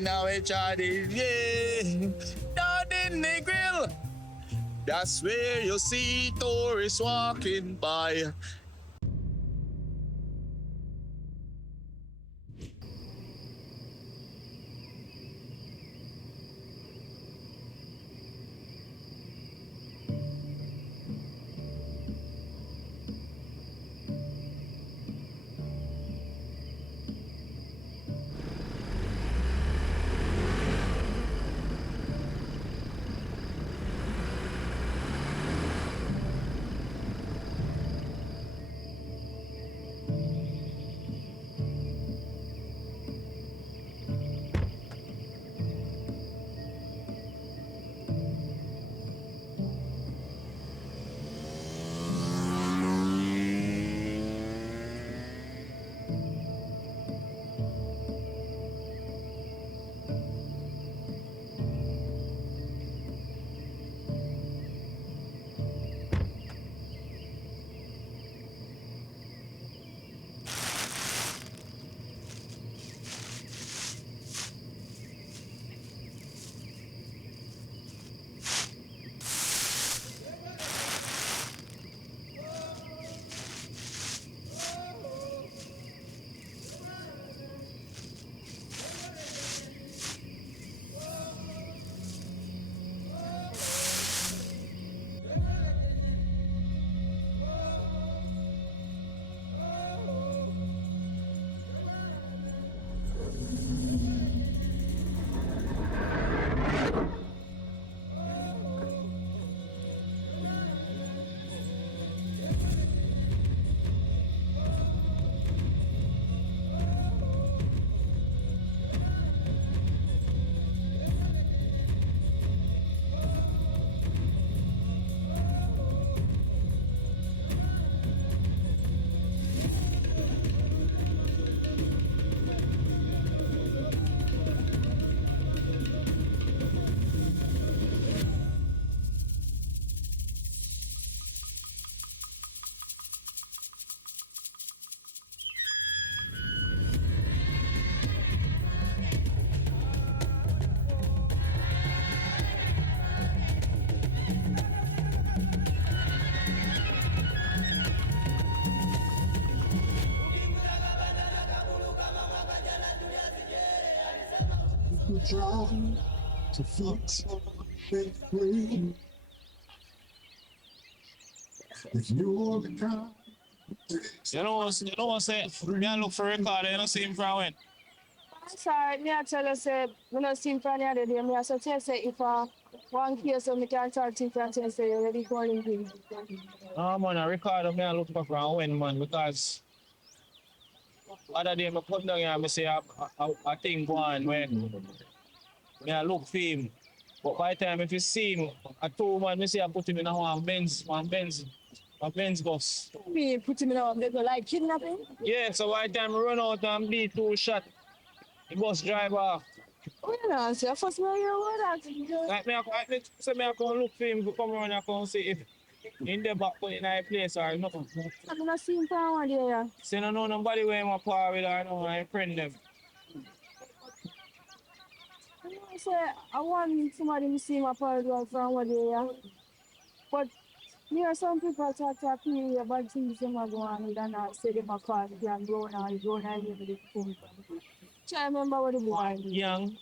now we chatting, yeah. Down in the grill, that's where you see tourists walking by. To fix it free. If you're the kind. You don't want to say, me and look for record, you don't see him from when. Sorry, me I tell you say, we not see from the other day. Me I suggest say if one case so me can start think and say you already calling him. No man, I record me and look for from when man, because other day I come down here and I say I think one when me I look for him. But by the time if you see him, I told man, I say I put him in a one Benz bus. Me put him in a they go like kidnapping. Yeah, so by the time I run out and be two shot, the bus driver off. Oh, you know, so first me hear what that. Like me, I come look for him, come around and come see if in the back put in a place or nothing. I don't see him from one day. Yeah. So I don't know nobody where I'm power with or no, I friend them. I say I want somebody to see my part from one day. Yeah. But here some people talk to me about things they might go on with and I say they might call it and go on and live with it. Try remember what the boy Young.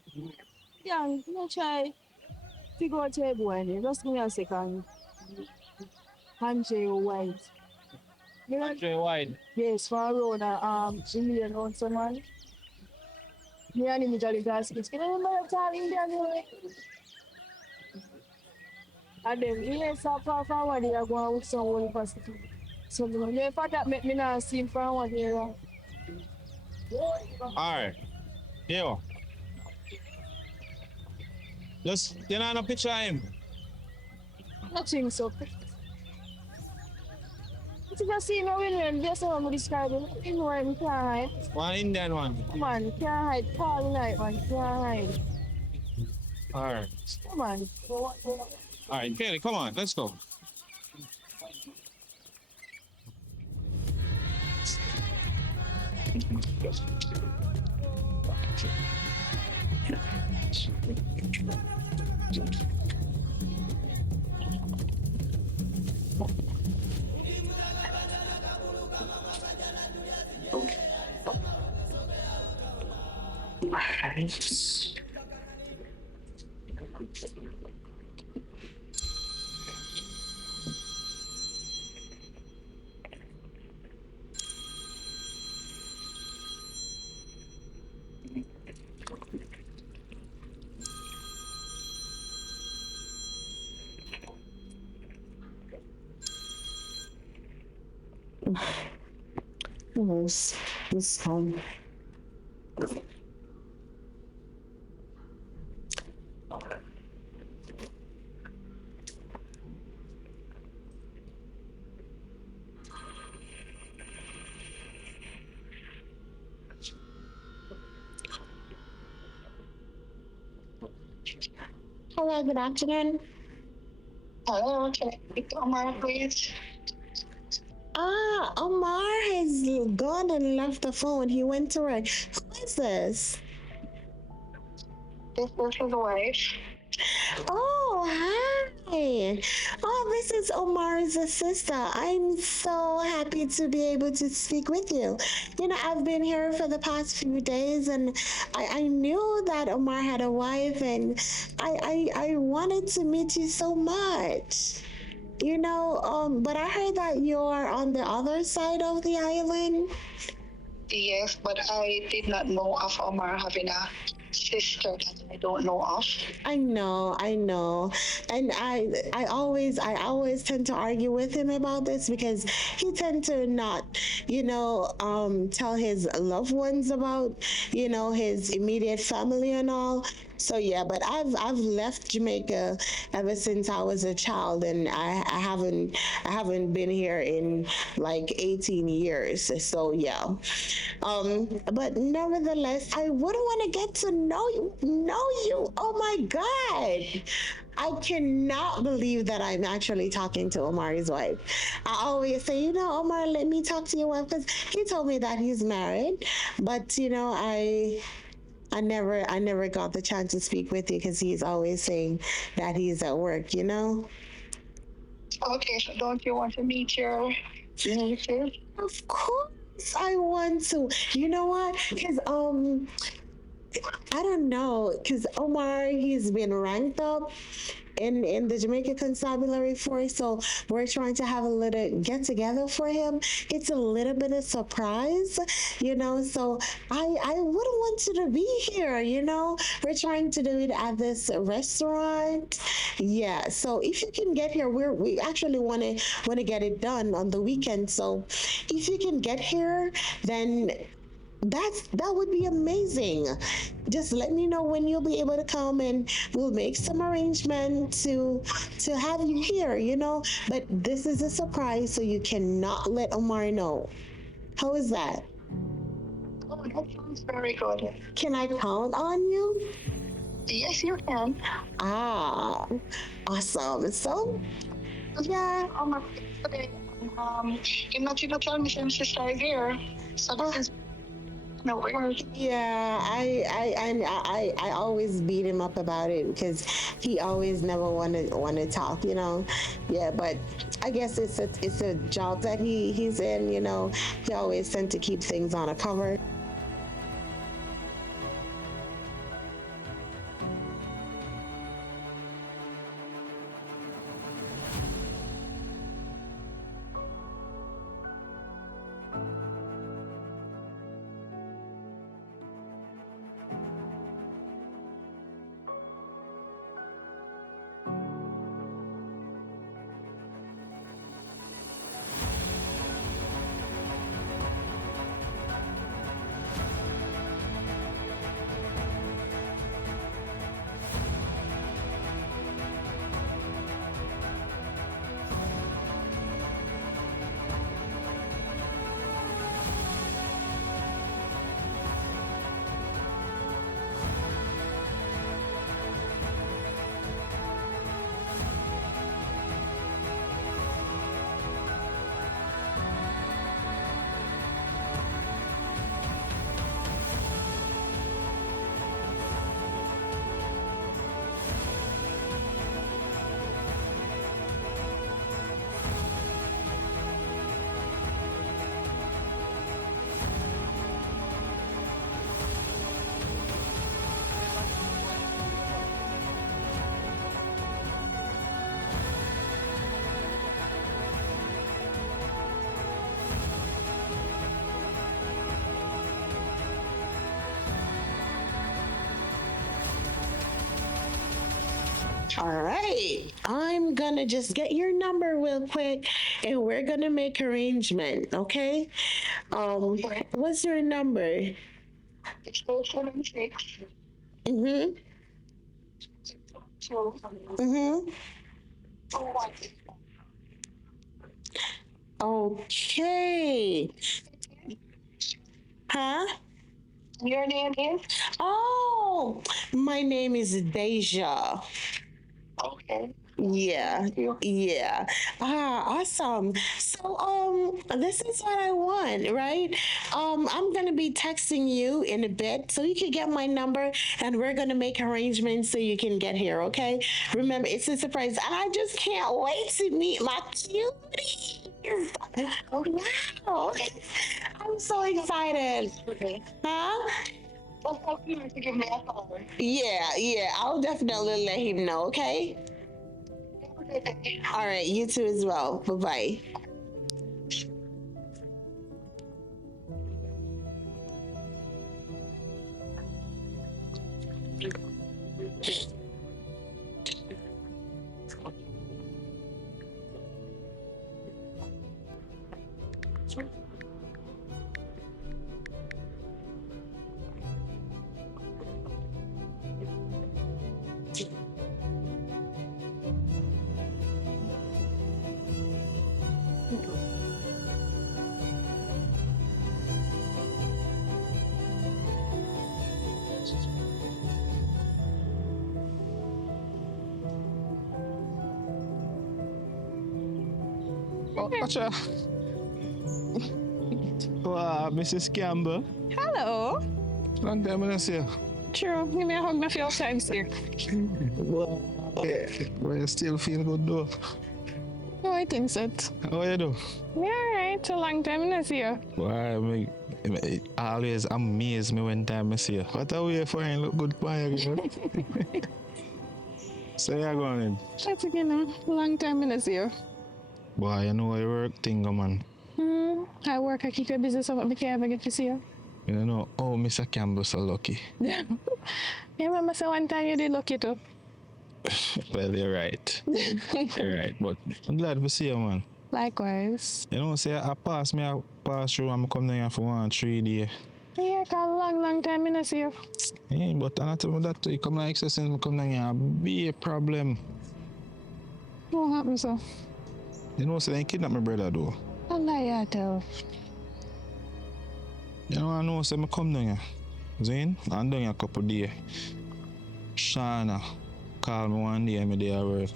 young, no try figure out a boy name. Just give me a second. Andre White. You know, Andre Wide. yes, for around Indian or someone. Me and him usually got skits. Can you remember the time Indian boy? And then yes, so far from one day I go out with someone positive. So if that make me not see him from one day. Alright. Yeah. Just you know no picture of him. Nothing so. If you see no winner, just how I'm describing. You know him can't hide. One Indian one. Come on, can't hide. Call night man, can't hide. Alright. Come on. Alright, Kelly, come on, let's go. This home. Hello, good afternoon. Hello, can I speak to Omar, please? Omar has gone and left the phone. He went to work. Who is this? This is his wife. Oh, hi. Oh, this is Omar's sister. I'm so happy to be able to speak with you. You know, I've been here for the past few days and I knew that Omar had a wife and I wanted to meet you so much. But I heard that you're on the other side of the island. Yes, but I did not know of Omar having a sister that I don't know of. I know. And I always tend to argue with him about this because he tend to not, tell his loved ones about, his immediate family and all. So yeah, but I've left Jamaica ever since I was a child, and I haven't been here in like 18 years. So yeah, but nevertheless, I would want to get to know you. Oh my God. I cannot believe that I'm actually talking to Omar's wife. I always say, Omar, let me talk to your wife because he told me that he's married, but I never got the chance to speak with you because he's always saying that he's at work. Okay, so don't you want to meet your nieces? Of course I want to. You know what? Because I don't know, because Omar, he's been ranked up in the Jamaica Constabulary Force, so we're trying to have a little get together for him. It's a little bit of surprise. So I would want you to be here. We're trying to do it at this restaurant. Yeah, so if you can get here, we actually want to get it done on the weekend. So if you can get here, then that would be amazing. Just let me know when you'll be able to come and we'll make some arrangement to have you here. But this is a surprise, so you cannot let Omar know. How is that? Oh, that sounds very good. Can I count on you? Yes, you can. Ah, awesome. So yeah. Omar, today, you know, people tell me since sister is here. So this is no worries. Yeah, I always beat him up about it because he always never want to talk. Yeah, but I guess it's a job that he's in. He always tend to keep things on a cover. All right. I'm gonna just get your number real quick and we're gonna make arrangement, okay? What's your number? It's 476. Mm-hmm. So, Mm-hmm. oh, what? Okay. Huh? Your name is? Oh, my name is Deja. Okay. Yeah, Thank you. yeah. Awesome. So, this is what I want, right? I'm gonna be texting you in a bit so you can get my number and we're gonna make arrangements so you can get here, okay? Remember, it's a surprise and I just can't wait to meet my cuties. Wow. I'm so excited. Okay. Huh? Well, thank you to give me a call. Yeah, I'll definitely let him know, okay? Have a good day. All right, you too as well. Bye bye. Oh, gotcha. Wow, Mrs. Campbell. Hello. Long time I don't see you. True. Give me a hug, my few times here. Wow. Yeah. But you still feel good though. Oh, I think so. How you do? Yeah, right. A long time in this year. Why, it always amaze me when time I see you. What are we for? Look good for you, girl. So you're going in. That's again now. Long time in this year. Boy, you know your work thing, man. I work, I keep your business up, I can't ever get to see you. You don't know, oh, Mr. Campbell so lucky. Yeah. You remember say one time you did lucky too? Well, you're right. You're right, but I'm glad to see you, man. Likewise. You know, say I pass through and I come down here for 1 3 days. Yeah, a long time in this year. Yeah, but I tell me that you come like since I come down here, be a problem. What happened so? You know, say they kidnap my brother though. I lie, I tell. You know, I know, say I come down here. Zane, I'm down here a couple days. Shana called me one day and me there at work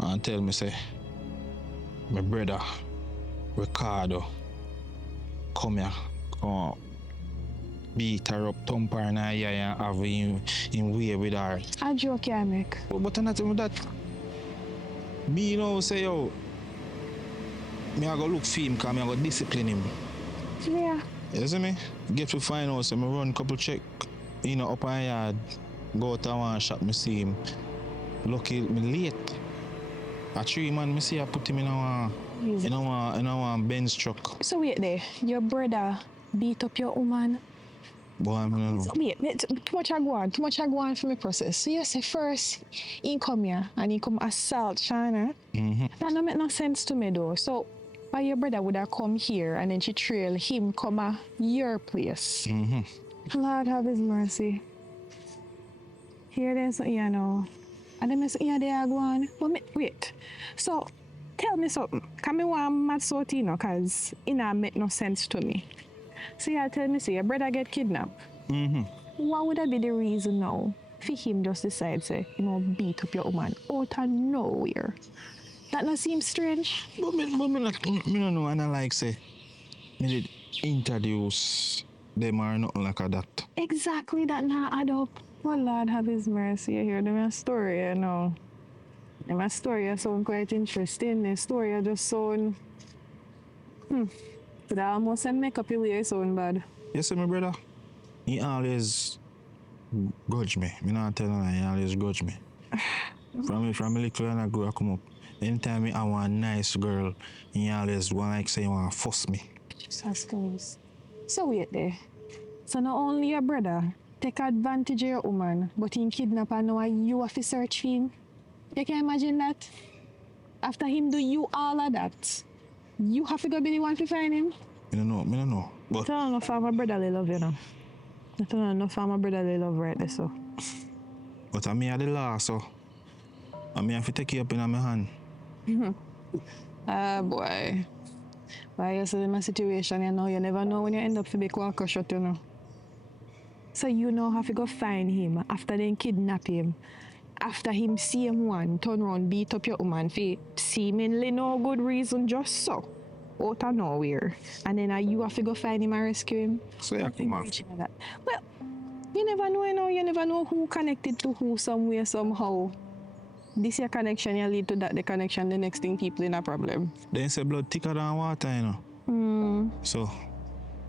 and tell me, say, my brother, Ricardo, come here, come beat her up, thump her in her ear and have him way with her. A joke I make. But I'm not telling that. Me, you know, say, yo, me I go look for him because me I go discipline him. Yeah. You see me? Get to find out, so me run couple check, you know, up on yard, go to one shop, me see him. Lucky, me late. A 3 man, me see I put him in a Benz truck. So wait there, your brother beat up your woman. Boy, I don't know. Wait, too much I go on for me process. So you say first, he come here and he come assault Shana. That don't make no sense to me though. So, why your brother would have come here and then she trail him come at your place? Lord have his mercy. Here there's something you know. And then I say, yeah, they are going. But wait, so tell me something. Can me want mad sort, you know, because it don't make no sense to me. So you tell me, say, your brother get kidnapped. What would that be the reason now for him just decide, say, you know, beat up your woman out of nowhere? That not seem strange? But me don't know, and I like say, me did introduce them or nothing like that. Exactly, that not add up. Oh, Lord have his mercy. You hear them story, you know. Them story sound quite interesting. The story just sound... But I almost make up your way sound bad. You see me, brother? He always grudge me. Me not tell him, he always grudge me. From a little and I grow up, come up. Anytime I want a nice girl, he always want like say he want to fuss me. Jesus Christ. So wait there. So not only your brother take advantage of your woman, but he kidnap and now you have to search for him? You can imagine that? After him do you all of that, you have to go be the one to find him? I don't know. I But don't know if my brother they love you know. I don't know if my brother they love right there so. I me at the law, so I me have to take you up in my hand. Ah boy. Why you in my situation, you know, you never know when you end up to be walker shot, you know. So you know how to go find him after they kidnap him. After him see him one, turn around, beat up your woman for seemingly no good reason, just so. Out of nowhere. And then you have to go find him and rescue him. So yeah, come on. That. Well, you never know, you know, you never know who connected to who somewhere, somehow. This your connection, you lead to that, the connection, the next thing people in a problem. They say blood thicker than water, you know. So,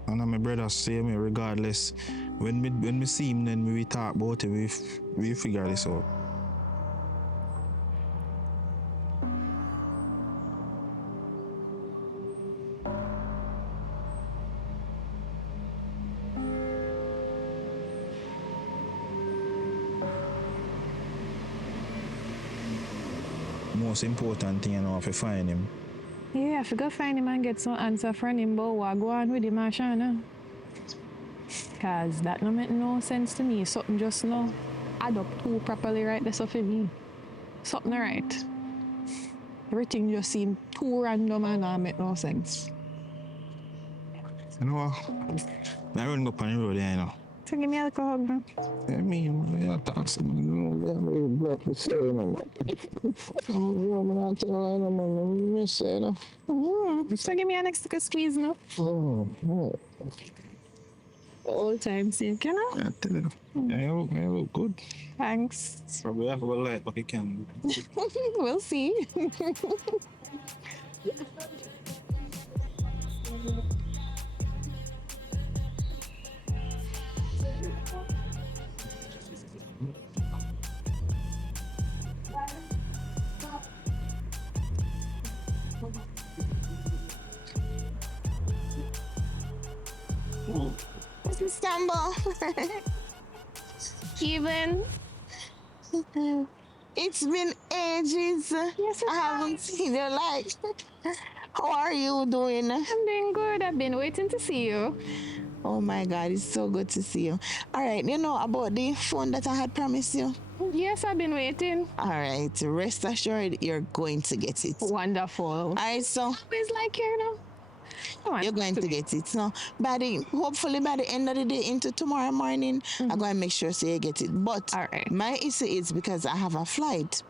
and my brother say me regardless. When me see him, then we talk about it, we figure this out. Most important thing, you know, if you find him. Yeah, if you go find him and get some answer from him about what go on with him, Ashana. Cause that no make no sense to me. Something just no add up too properly right there so for me. Something right. Everything just seem too random and not make no sense. You know what? I run up on the road there, you know. So give me a little hug now. Yeah, me, I talk to me. I'm black with story, man. I'm not telling you, man. I miss it, you know. So give me a next little squeeze now. Oh. All time sake, you know? I tell you. Yeah, you look good. Thanks. Probably have a light, but you can. We'll see. Mrs. Campbell. Kevin. It's been ages. Yes, it I haven't seen you like. How are you doing? I'm doing good. I've been waiting to see you. Oh my God, it's so good to see you. All right, you know about the phone that I had promised you? Yes, I've been waiting. All right, rest assured you're going to get it. Wonderful. All right, so Always like you know. Come on. you're going to get it. So hopefully by the end of the day into tomorrow morning, I'm going to make sure so you get it. But All right. my issue is because I have a flight.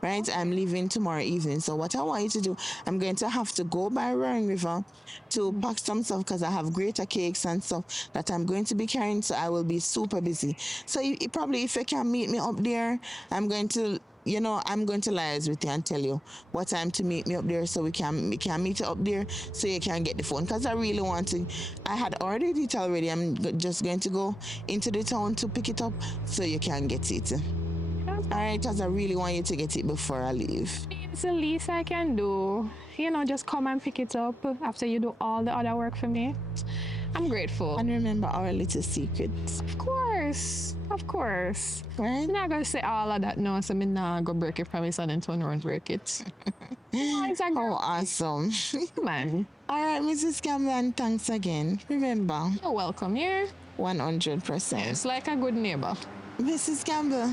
Right, I'm leaving tomorrow evening. So what I want you to do, I'm going to have to go by Roaring River to pack some stuff because I have greater cakes and stuff that I'm going to be carrying. So I will be super busy. So you probably, if you can meet me up there, I'm going to liaise with you and tell you what time to meet me up there so we can meet up there so you can get the phone because I really want to. I had ordered it already. I'm just going to go into the town to pick it up so you can get it. All right, because I really want you to get it before I leave. It's the least I can do. You know, just come and pick it up after you do all the other work for me. I'm grateful. And remember our little secret. Of course. Of course. Right? I'm not going to say all of that now, so I'm not going to break it from his son and turn around and break it. It's a Oh, girl. awesome. Man. All right, Mrs. Cameron, thanks again. Remember, You're welcome here. 100%. It's like a good neighbor. Mrs. Campbell,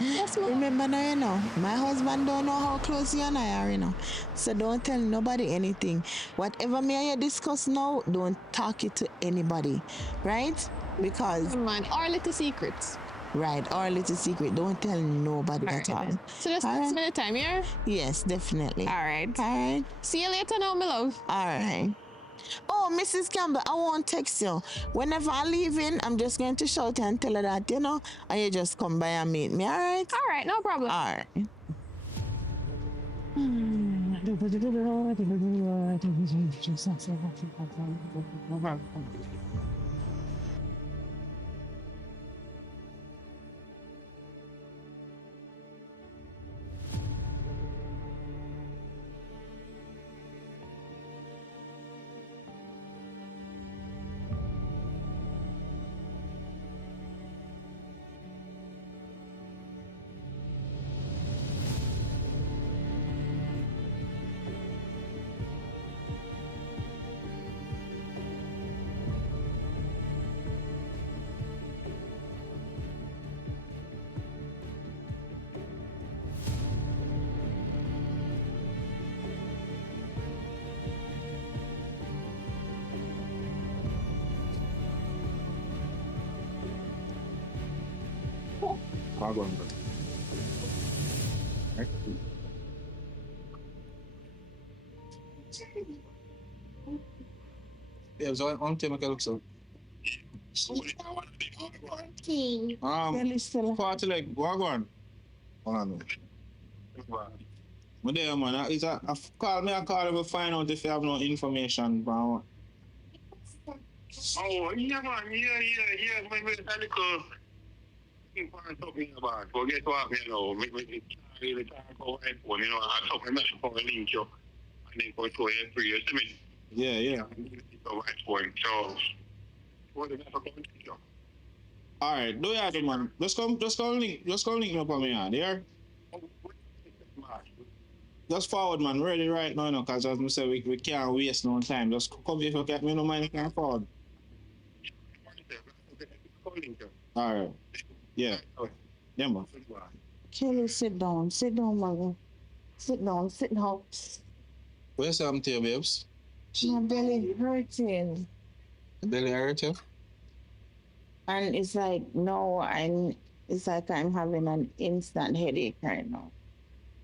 Yes, ma'am. remember now, you know, my husband don't know how close you and I are, you know. So don't tell nobody anything. Whatever me and you discuss now, don't talk it to anybody, right? Because, Man, our little secrets. right, our little secret, don't tell nobody at all. then. So just All next right. minute time, yeah? Yes, definitely. All right. All right. See you later now, my love. All right. Oh, Mrs. Campbell, I won't text you. Whenever I leave in, I'm just going to shout and tell her that, you know, and you just come by and meet me, all right? All right, no problem. All right. Wagwan, bro. Right? Yeah, so I'm taking a look, so. Kelly still. Party like Wagwan. Hold on. But there, man, I call me, I call him to find out if you have no information, bro. Oh, yeah, man. Yeah. Maybe it's a little thing for talking about. But guess what, you know, me can't really talk about it. Well, you know, I talk about it for a link, you. And then go to it for you. Yeah. So, so, what is that for going to? Alright, do you man? Just come link me up on me, yeah, there? Just forward, man. Ready right now, you know, because as I said, we can't waste no time. Just come if you get me, no mind, you can forward. Alright. Yeah. Yeah, man. Kelly, sit down, mother. Sit down. Where's something to you, babes? My belly hurting. Belly hurt you? And it's like, it's like I'm having an instant headache right now.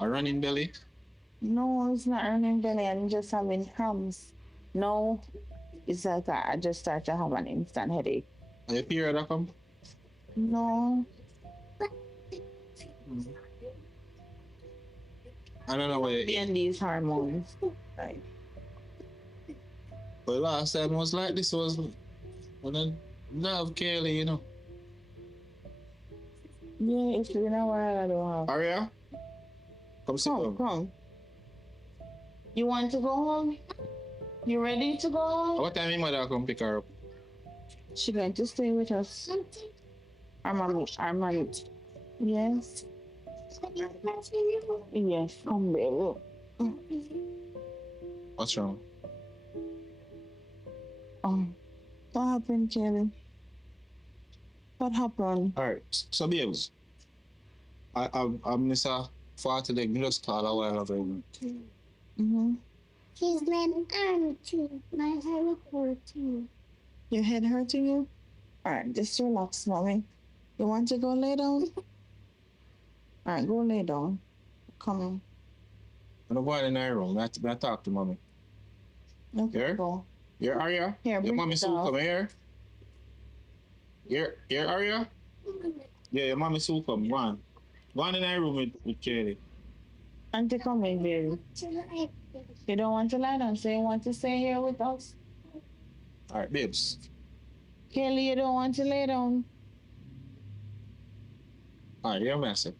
A running belly? No, it's not running belly. I'm just having cramps. No, it's like I just start to have an instant headache. Are your period come? No. I don't know where you And these hormones. Right. But last time was like this was when I love Kaylee, you know. Yeah, it's been a while I don't have. Aria? Come sit down. Come. You want to go home? You ready to go home? What time your mother come pick her up? She going to stay with us. Our mommy. Yes. Yes, come baby. What's wrong? What happened, Kelly? What happened? Alright, so babes. I'm Mr. Farty leg, me just call a while ago. He's my auntie. My head hurting. Your head hurting you? Alright, just relax, mommy. You want to go lay down? Alright, go lay down. Come on. I'm going in the room. I talk to mommy. Okay, Here? go. Here, Aria? Here, Your bring mommy it Sue down. come here. Here, Aria? Yeah, your mommy Sue come. Go on. Go on in the room with Kaylee. Auntie, come in, baby. You don't want to lie down, so you want to stay here with us? Alright, babes. Kelly, you don't want to lay down? Alright, you're massive.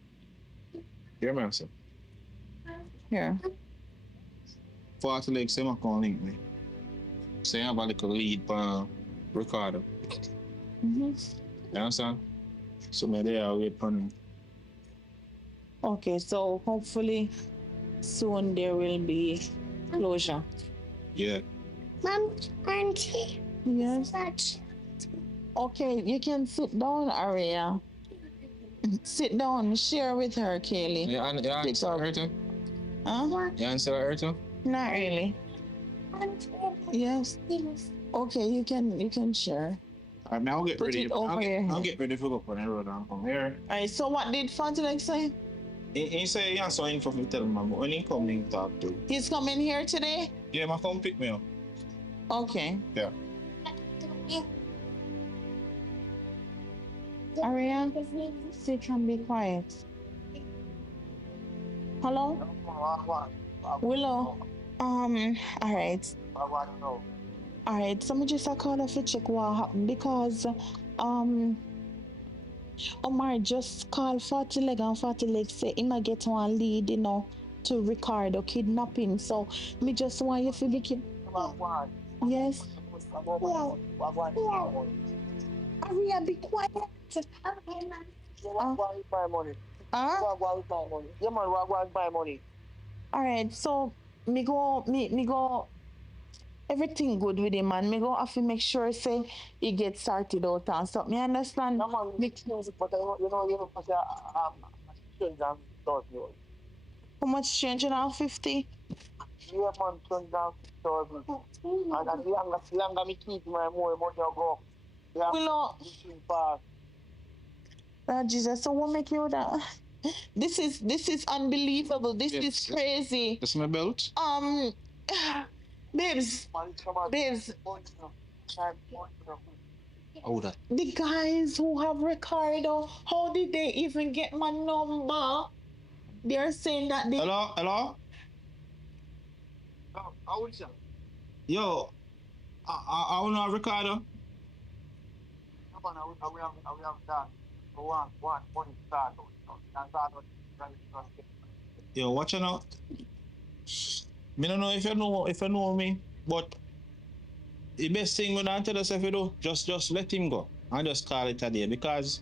Here. Farty leg, say my call link me. Say I have a little lead for Ricardo. You understand? So maybe I'll wait for him. Okay, so hopefully soon there will be closure. Yeah. Mom, auntie. Yes. That. Okay, you can sit down, Aria. Sit down, share with her, Kaylee. You answer her too? Huh? You answer her too? Not really. Auntie. Yes. Yes. Okay, you can share. Alright, I'll get Put ready. it over I'll here. get ready for go on the road and come here. Alright, so what did Fantilek say? He say he has some info to tell him, but when he come, he talk to. He's coming here today? Yeah, my come pick me up. Okay. Yeah. Aria, sit and be quiet. Hello? Willow? Alright. Alright, so me just call off to check what happened because Omar just called Farty and Farty say he might get one lead, you know, to Ricardo kidnapping. So me just want you to be Yes. Aria, be quiet. Alright, so me go everything good with him, man. Me go have to make sure say he get started out and stuff. Me understand. How much change now? 50? Yeah, man, turn down 6,000. And as longer me keep my more money I go. Yeah, Willow. listen fast. Oh, Jesus, so what make you that? This is unbelievable. This is crazy. That's my belt. Babes, babes, Oh, that. the guys who have Ricardo, how did they even get my number? They're saying that they. Hello, hello. Yo, I want to Ricardo. Yo, watch out. Me don't know if you know me, but the best thing when I tell us if you do, just let him go and just call it a day because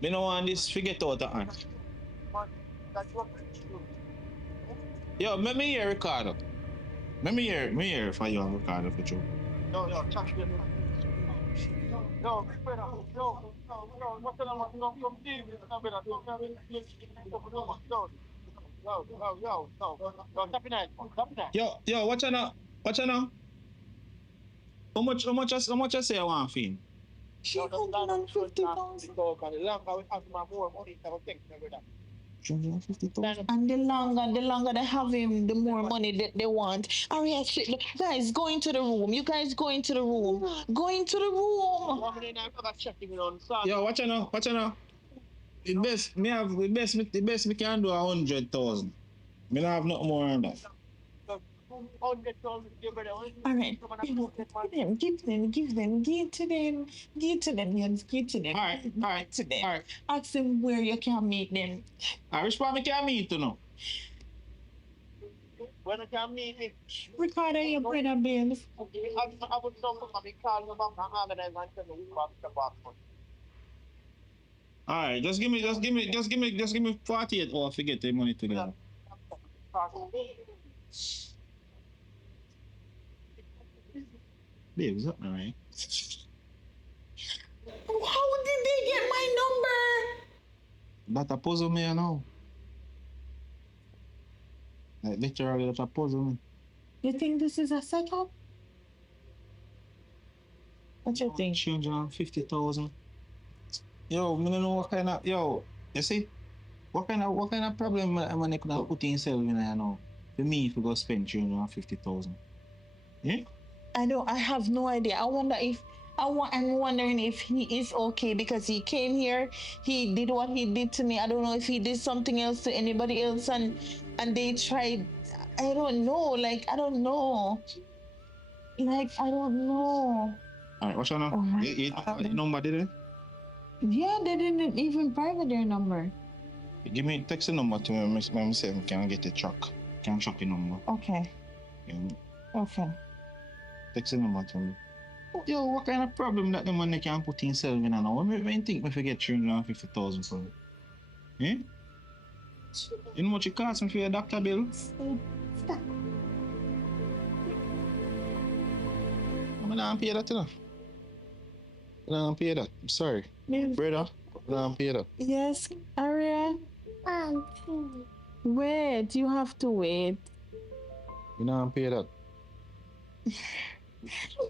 me don't want this forget out of hand. Yo, let me hear Ricardo. Let me hear if I hear Ricardo for you. Yo, chat with me. Yo, better. Yo, what's the number? Yo, Steve, better. Yo, tapping that. Yo, watch out now. Watch out now. How much I say I want for him? She 150,000. 250,000. And the longer they have him, the more money that they want. Aria, guys, go into the room. You guys go into the room. Go into the room. Yo, watch out now. Watch out now. The best me can do 100,000. Me not have nothing more than that. All right. Give to them. All right. Ask them where you can meet them. I which one me can meet you know? When I can meet me, Ricardo, your brother, babes. I would know somebody call me back and organize and tell me what's the passport. All right, just give me 48 hours to get the money together. Babe, is that right? How did they get my number? That a puzzle me, you know. Like literally, that's a puzzle me. You think this is a setup? What you think? 350,000. Yo, me don't know what kind of you see? What kind of problem am I gonna put in self in you know? For me if we go spend 350,000. Yeah? I have no idea. I'm wondering if he is okay because he came here, he did what he did to me. I don't know if he did something else to anybody else and they tried. I don't know. I don't know. I don't know. Alright, what's your number? Oh You number did it? Yeah, they didn't even private their number. Give me text the number to me, let say I can get the truck. Can track the number. Okay. Yeah. Okay. Text the number to me. Yo, what kind of problem that the money can put in self in now? What do you think if I get 350,000 for it? Eh? You know what it costs me for your doctor bill? Stop. I'm not pay that enough. I don't pay that. I'm sorry. Yes. Brother, I don't pay that. Yes, Aria. Wait, you have to wait. You don't pay that.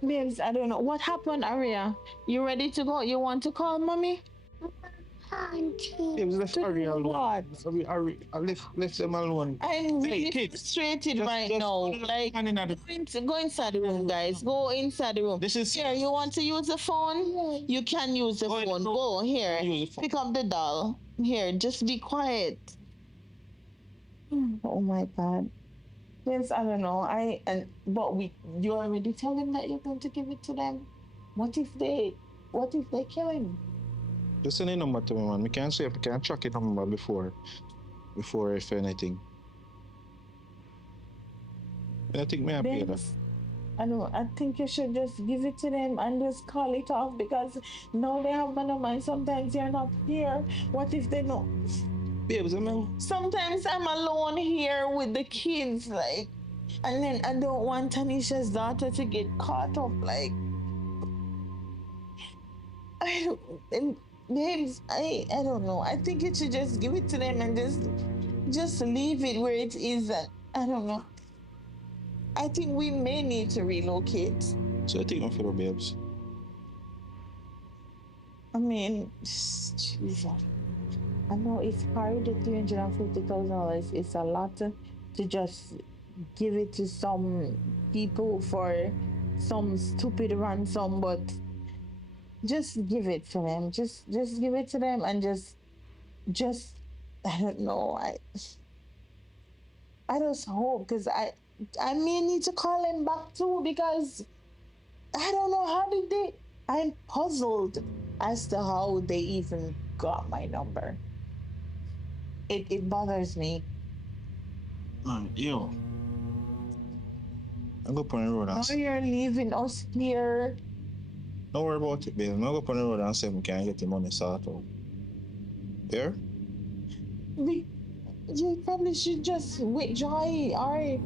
Babes, I don't know. What happened, Aria? You ready to go? You want to call mommy? Yeah, let's hurry alone. I left them alone. I'm really frustrated right now. Go inside the room, guys. Go inside the room. This is here. You want to use the phone? You can use the phone. Go here. Pick up the doll. Here, just be quiet. Oh my God. Yes, I don't know. You already tell them that you're going to give it to them. What if they kill him? Just send a number to me, man. We can't track a number before if anything. I think me happy that. I know. I think you should just give it to them and just call it off because now they have my number and sometimes you're not here. What if they know? Babes, I mean. Sometimes I'm alone here with the kids, and then I don't want Tanisha's daughter to get caught up, babes, I don't know. I think you should just give it to them and just leave it where it is. I don't know. I think we may need to relocate. So I think I'm for the babes. I mean, Jesus. I know it's hard, the $350,000. It's a lot to just give it to some people for some stupid ransom, but just give it to them. Just give it to them and just I don't know. I just hope because I may need to call him back too because I don't know how did they. I'm puzzled as to how they even got my number. It bothers me. Yo, I go on the road and Now you're leaving us here. don't worry about it, babe. I go on the road and say we can get the money sorted out. There? You probably should just withdraw it. All right.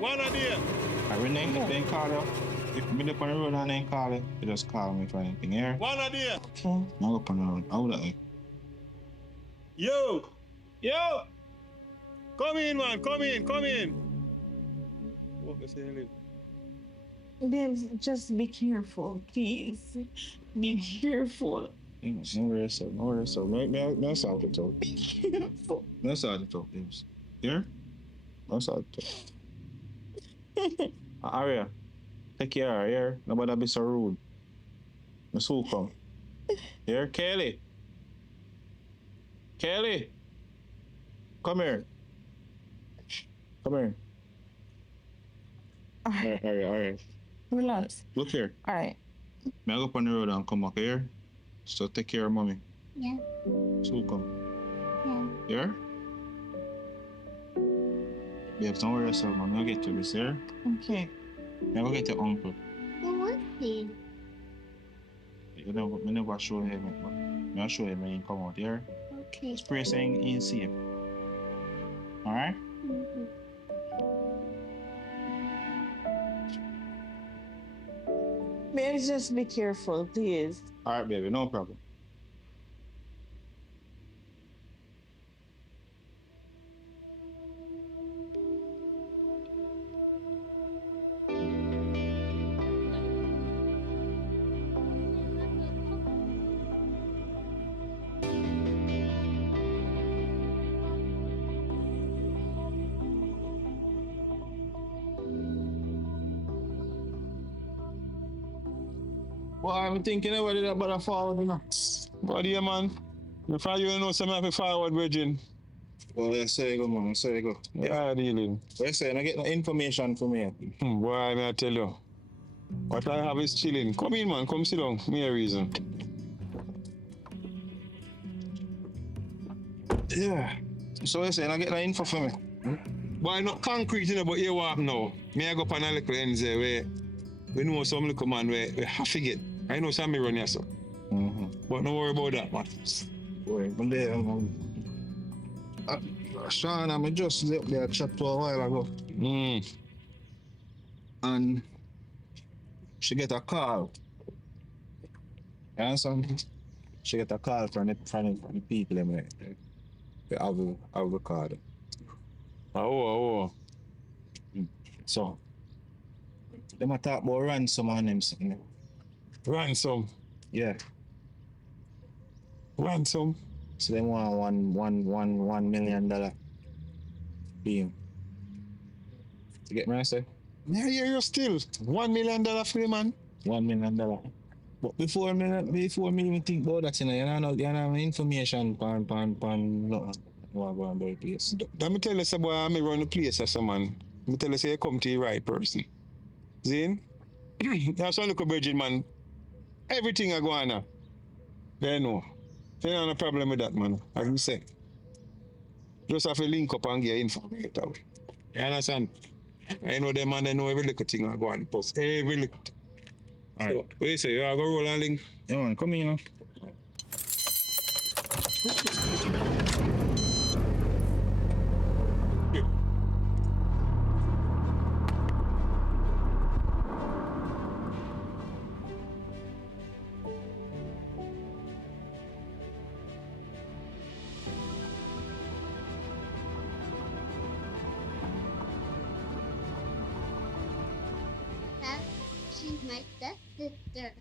One idea. I rename it, then call you. If me up on the road and then call you, you just call me for anything here. One idea. Okay. I go up on the road. How would I? Yo. Yo. Come in, man. Come in. Come in. What is it? Babes, just be careful, please. Be careful. No worries, sir. No worries, sir. No sort it out. Be careful. No sort it out, babes. Here? No sort it out. Aria, take care, here. Nobody be so rude. Miss who come? Here, Kelly. Kelly. Come here. Come here. All right, All right. relax. Look here. All right. May I go up on the road and come back here? So take care of mommy. Yeah. So come. Yeah. Here? Babes, don't worry yourself, man. I'll get you this here. Okay. I'll go get your uncle. Who was he? You know, I never show him, but I'll show him when he come out here. Okay. Spray saying he's safe. Alright? Mm-hmm. Babes, just be careful, please. Alright, baby, no problem. Well, I'm thinking about it about a forward, you know. But yeah, man. If I you know some happy forward, Virgin. Well, let's say go, man. Let's say go. Yeah, dealing. Let's say I get no information from here. Boy, may I tell you. What I have is chilling. Come in, man. Come sit down. Me a reason. Yeah. So let's say I get no info from me. Boy, not concrete, you know, but you walk now. Me I go up on a little ends there where we know some little man where we have to get. I know some me run here, so. But don't worry about that, man. Boy, from there, Sean, I just up there chat to a while ago. And she get a call. You understand? She get a call from the people them they have the card. Oh. So them a talk about ransom and them something. Ransom. Yeah. Ransom. So they want $1 million being. You get me I say? Yeah, you're still $1 million for the man. $1 million. But before me even think about that, you know information pan nothing. What go on the place. Let me tell you, say, boy, I may run the place as a man. Let me tell you, say, you come to the right person. Zin? That's one look at Virgin, man. Everything I go on now. They know. They don't have a problem with that, man. As you say. Just have to link up and get information out. You understand? I know them, man, they know every little thing I go on post. Every little thing. So, what do you say? You are going to roll and link? Yeah, man, come in, you know. She's my stepsister.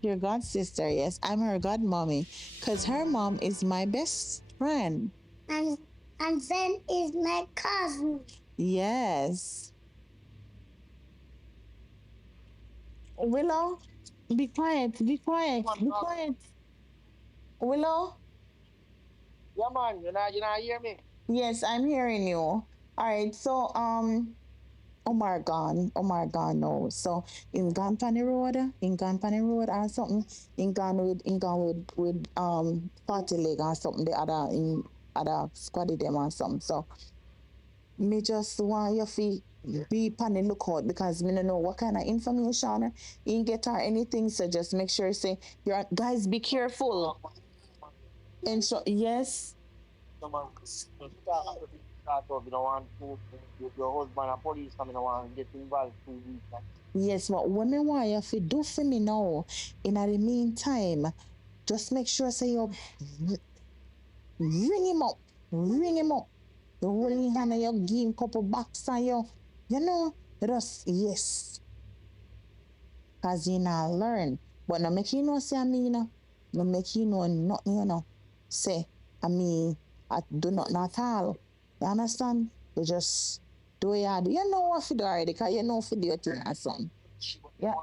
Your god sister, yes. I'm her god mommy. Because her mom is my best friend. And and Zen is my cousin. Yes. Willow, be quiet, be quiet, be quiet. Willow? Yeah, man, you not hear me? Yes, I'm hearing you. All right, so Omar gone now. So in gone pan the road, or something, in gone with party leg or something, the other in other squaddy them or something. So me just want you to be pan the lookout because me don't know what kind of information you get or anything. So just make sure say your guys be careful. And so yes. No, man. Start off, you don't want your husband and police coming, don't want to get involved too deep. Yes, but what me want you to do for me now, in the meantime, just make sure say you ring him up, ring him up. The holding hand and you give him couple bucks and you know, just yes, cause you not learn. But no make you know say I mean, no make you know nothing, you know. Say I mean, I do nothing at all. You understand? You just do what you do. You know what to do already, cause you know for do your thing or something. Yeah.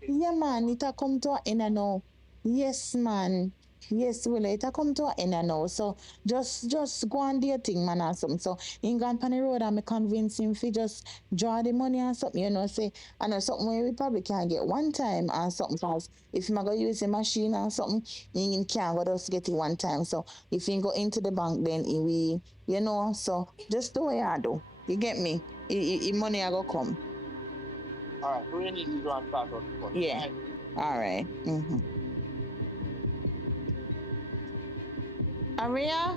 Yeah, man, it a come to an end now. Yes, man. Yes, well, it a come to an end now. So just go and do your thing, man, or something. So in gone on the road and me convince him to just draw the money or something, you know, say, I know something where we probably can get one time or something, because if him go use a machine or something, he can't go just get it one time. So if he go into the bank, then he will, you know, so just do what you do. You get me? Money I go come. All right, so we need to go and start out. Yeah. All right. Aria?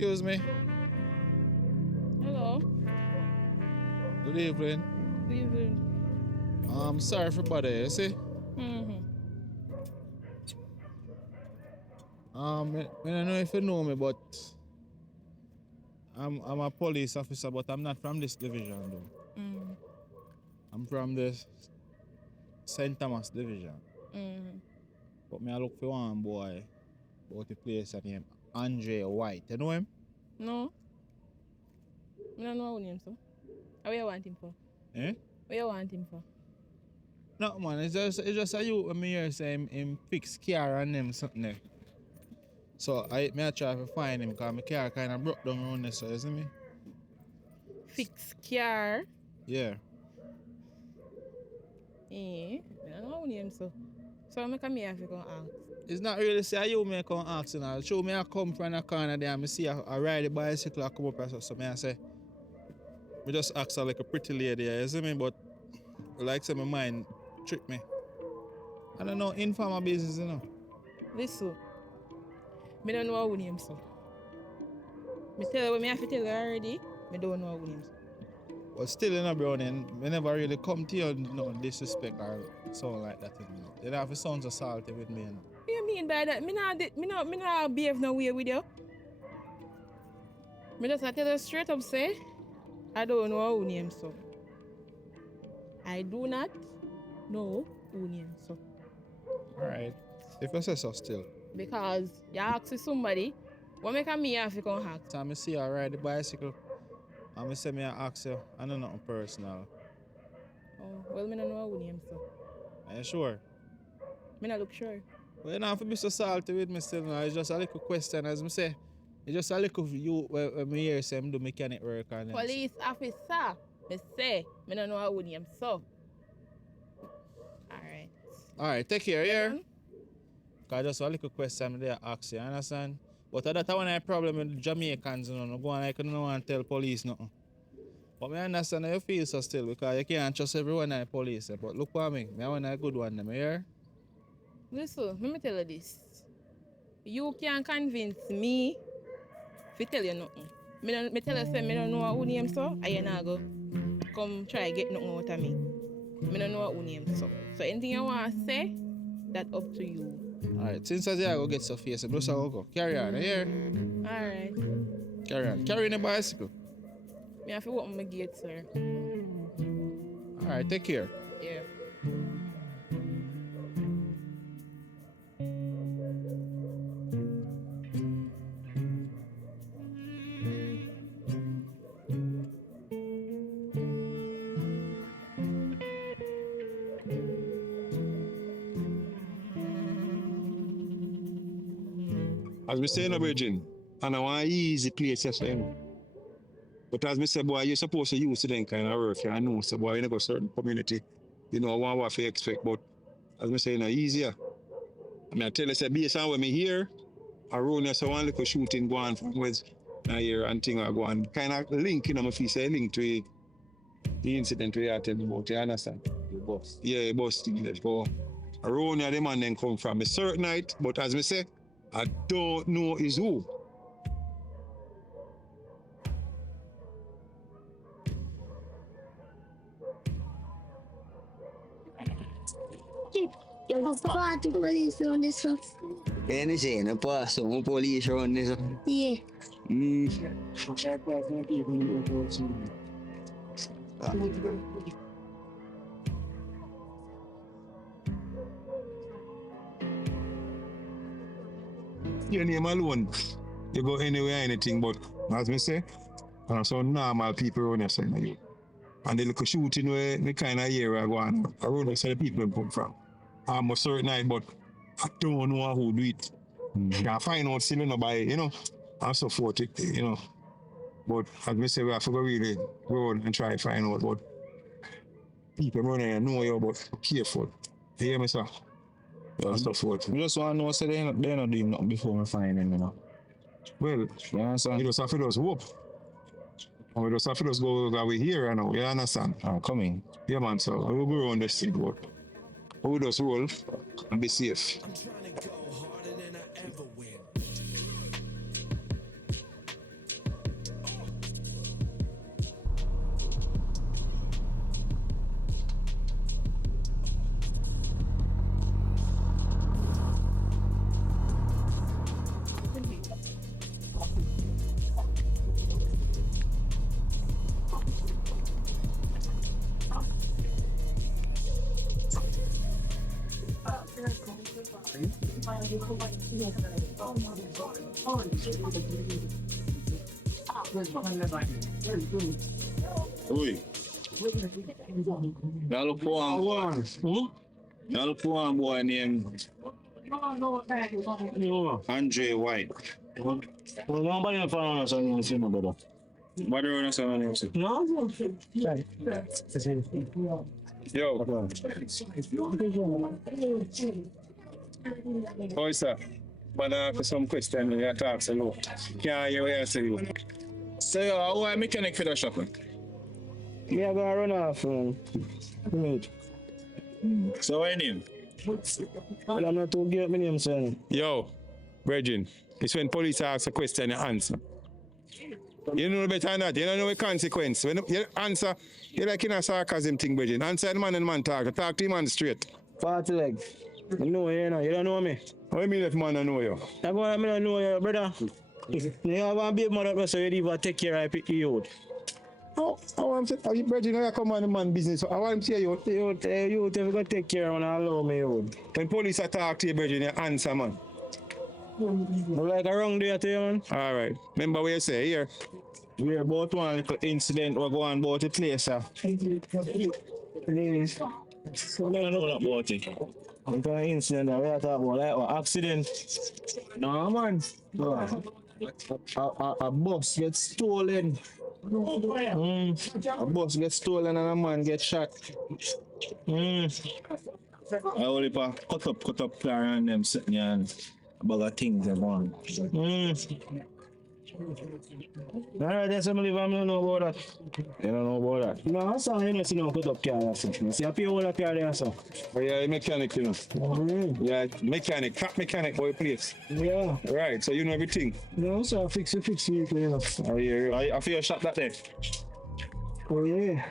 Excuse me. Hello. Good evening. Good evening. I'm sorry for bother you, see? Mm-hmm. I don't know if you know me, but I'm a police officer, but I'm not from this division though. Mm-hmm. I'm from the St. Thomas division. Mm-hmm. But me I look for one boy about the place named Andre White. You know him? No. I don't know who name so. What you want him for? Eh? What you want him for? No man, it's just a you when me hear say him fix car and them something there. So I try to find him because my car kinda broke down around there, so you see me? Fix car. Yeah. I don't know who name so. So I come here if you go ask. It's not really say you may come ask you now. Show me I come from the corner there and I see a ride the bicycle I come up and so me I say me just ask her like a pretty lady, you see me? But like say my mind trick me. I don't know, informal business, you know. Listen. I don't know who name so. I tell you what I have to tell you already. I don't know who name so. But still in a browning, we never really come to you no disrespect or sound like that. You know. You don't have to sound so salty with me, you know. What you mean by that? Me not behave no way with you. Me just tell you straight up say, I don't know who name so. I do not know who name so. Alright. If you say so still. Because you ask somebody, what make me have to come ask? So I see you ride the bicycle. And I say me ask you, I know nothing personal. Oh, well, me don't know who name so. Are you sure? Me not look sure. Well, you don't have to be so salty with me still. It's just a little question, as I say. It's just a little you when me hear say do mechanic work and Police officer, me say, me don't know who name so. Alright, take care, yeah? Because just a little question there ask you, understand? But that's one of the problem with Jamaicans, you know, no go on like you don't want to tell police nothing. But I understand how you feel so still because you can't trust everyone at the police. But look for me, I want a good one, them, you hear? Listen, let me tell you this. You can't convince me to tell you nothing. Me tell you say me don't know who name so, and you not go come try get nothing out of me. Me don't know who name so. So anything you want to say, that up to you. Alright, since I go get some face, just go. Carry on, you hear? Alright. Carry on. Carry in a bicycle. Me have to open my gate, sir. Alright, take care. Yeah. As we say in a virgin, and I want an easy place to say. But as me say, boy, you're supposed to use them kind of work. I know, so boy, you never certain community, you know, what you expect. But as me say, it's easier. I mean, I tell you, say, based on what me hear, around here, so one little shooting go on from where I hear and thing are going. Kind of link, you know, my face, say link to the incident we are telling about, you understand? The bus. Yeah, the bus thing, let's go. Around here, the man then come from a certain night, but as me say, I don't know is who. Eu vou falar de polícia on this one. Anything, a person, a police on this. Yeah. Your name alone, you go anywhere, anything, but as me say, some normal people around here saying you. And the little shooting where me kind of hear I go on around where the people come from. I'm a certain night, but I don't know who do it. Can't find out still nobody, you know, and so forth, you know. But as me say, we have to go really go and try to find out what people around here know you, but careful. You hear me, sir? And so forth. I just want to know, so they're not doing nothing before I find them, you know. Well, you just have to just hope. And we just have to just go over here, you know, you understand? I'm coming. Yeah, man, so we'll go around the street, but we'll just roll and be safe. I'm trying to go harder than I ever went. Oi. I look for one. I look for one boy named Andre White. Well, nobody found us on the brother. What do you want to say on him? No? Yo. Oh, sir. But for some question, you talk so low. Can't hear what I say. So, how are mechanic for the shop? Me are gonna run off. So, what name? Well, I'm not too good at my name, son. Yo, Virgin, it's when police ask a question, you answer. You know better than that. You don't know the consequence. When you answer, you're like in a sarcasm thing, Virgin. Answer the man and man talk. Talk to the man straight. 40 leg. You know you know. You don't know me. What do you mean if man don't know you? I don't know you, brother. You have a big mother, so you even take care of you out. How I'm saying, you Virgin, you come on the man business. I want him to say you. You if you go take care of and allow me out. When police attack to you, Virgin, you answer, man. Like a wrong day to you, man. All right. Remember what you say here. We're about one little incident we're going about the place, sir. Please. I don't know about it. It's an incident that we're talking about, like an accident. No, man. A bus gets stolen. A bus gets stolen and a man gets shot. I only cut up car and them sitting here and a bag of things and one. Alright, that's somebody I don't know about that. You don't know about that? No, I saw him see no cut up car or something. See a pay all the car there, so. Oh, yeah, mechanic, you know. Yeah, mechanic, car mechanic for your place. Yeah. Right, so you know everything. No, so I fix it, you know. Oh, yeah, I feel shot that day. Oh, yeah.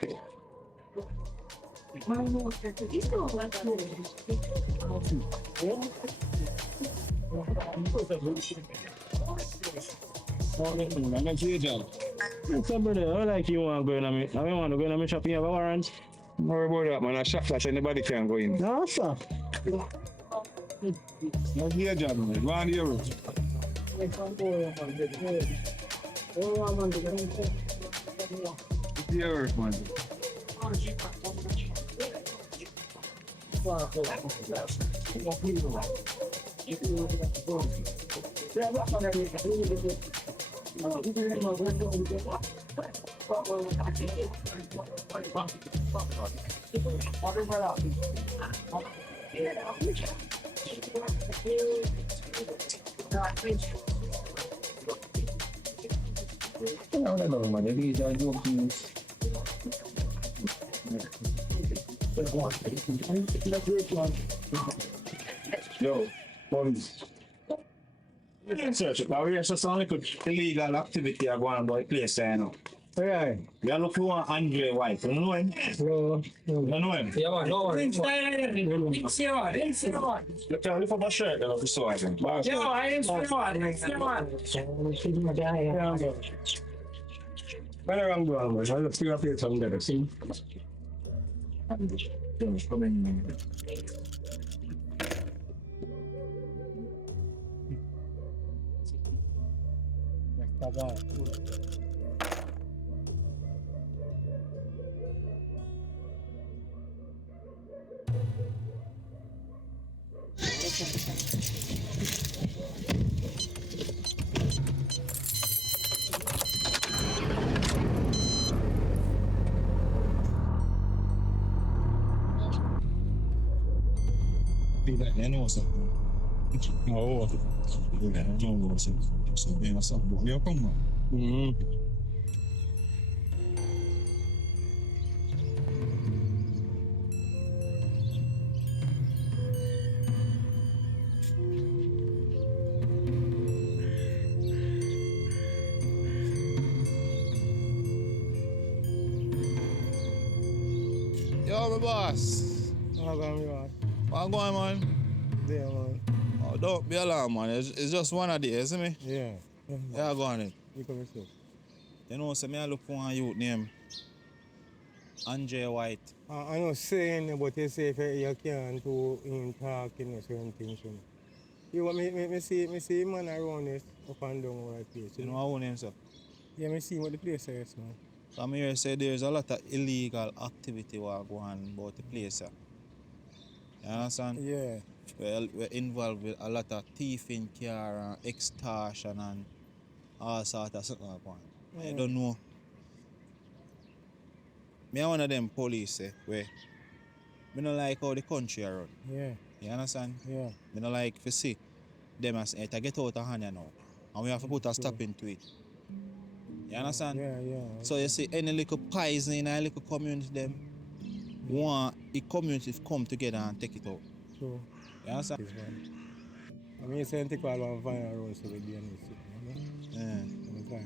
Somebody, I like you want to go in a minute. I don't want to go in a minute shopping. You have a warrant? Don't worry about that, man. I shot that anybody can go in. No, sir. What's your job, man? Go on the road. It's your work, man. I don't know, man. These are jokes. Yo, police. Search it. We are just only good illegal activity going on by place, you know. Yeah. We are looking for Andre White. You know him? No. You know him? Yeah, man. No one. Look at for my shirt, you know, so I think. Yeah, I am Where I'm going, man. I'll see up here someday. See? I know something. Oh, yeah, I don't know something. So, yeah, something. Yeah, come on. Yo, my boss. How come you are? What going, man? There, man. Oh, don't be alarmed, man. It's just one of these, see me? Yeah. Yeah, go on it. You come yourself. You know, so me I look for one youth name Andre White. I know saying, but you say if you can't do in talking or certain things. You want me see man around this up and down all the place. You know how name, sir? Yeah, me see what the place is, man. Come here, say there's a lot of illegal activity going on about the place, sir. You understand? Yeah. We're involved with a lot of thieving car and extortion and all sort of something like that. I don't know. Me one of them police where me don't like how the country are run. Yeah. You understand? Yeah. Me don't like to see them as it get out of hand now. And we have to put a stop into it. You understand? Yeah. So you see any little poison in a little community them want the community to come together and take it out. True. You understand? I mean, say take all one van around so we do any shit, you know? Yeah.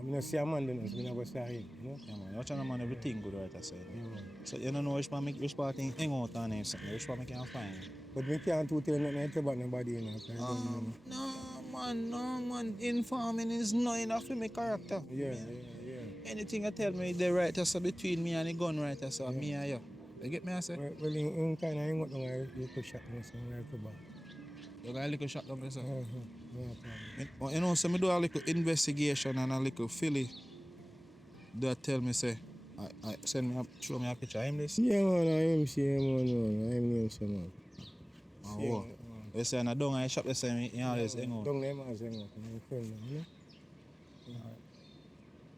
I'm not see a man then, so I'm not going to say him, you know? Yeah, man. You're trying to man everything good right I say. Yeah, man. So you don't know which part thing hang out on him something, which part I can find. But we can't do tell nothing about nobody, you know? No man, informing is not enough for my character. Yeah. Anything I tell me the right so between me and the gun right so me and you. You get me I say? Well in kind of hang out now you could shot me so I go back. You got a little shot down there, sir? Yeah. You know, so me do a little investigation and a little filly that tell me say I send me show me a picture of him this. Yeah man, I am see him man, I am him so man. Oh, you say na down I shop the same you always hang out. Down there man hang out, my friend, you know?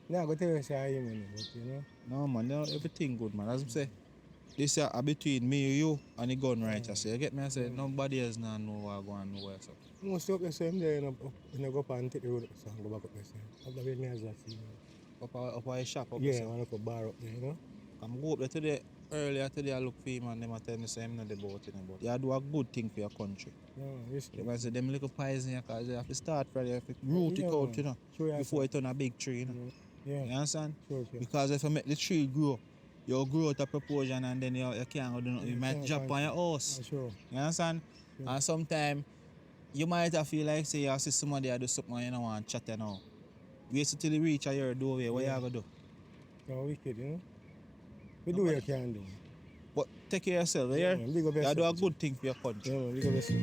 Nah, go tell you say I am him, but you know? No man, everything good man. As I say, this is between me, you and the gun right I say. You get me I say nobody else now know what go on nowhere so. Most up the same day and go up and take the road so go back up the same. Up the way me as I see. Up a shop up yeah, I want to bar up there, you know? I'm go up there today, earlier today I look for him and them tell me say I'm not the boat anymore. You do a good thing for your country. Yeah, respect. Because them little poison because you have to start from there, you have to root it out, you know, before it turn a big tree, you know. Yeah. You understand? Sure. Because if you make the tree grow, you grow out a proportion and then you can't go do nothing. You might drop on your house. Sure. You understand? Sure. And sometimes you might have feel like say you see somebody do something and you don't want to chat you now. Wait till you reach your doorway, what you going to do? No, wicked, you know? We do what you can do. But take care of yourself, yeah? You do a good thing for your country. Yeah, man, big up yourself.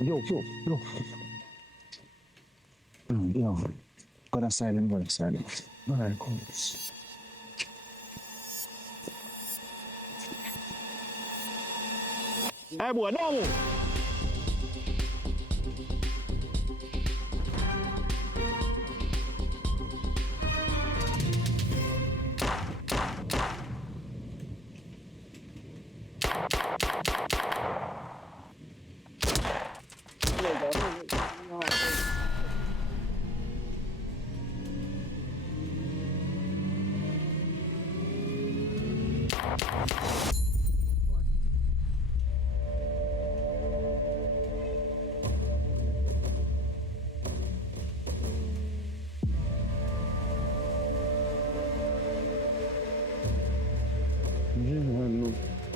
Yo. Yo. Go outside. All right, cool. Hey, boy, no move.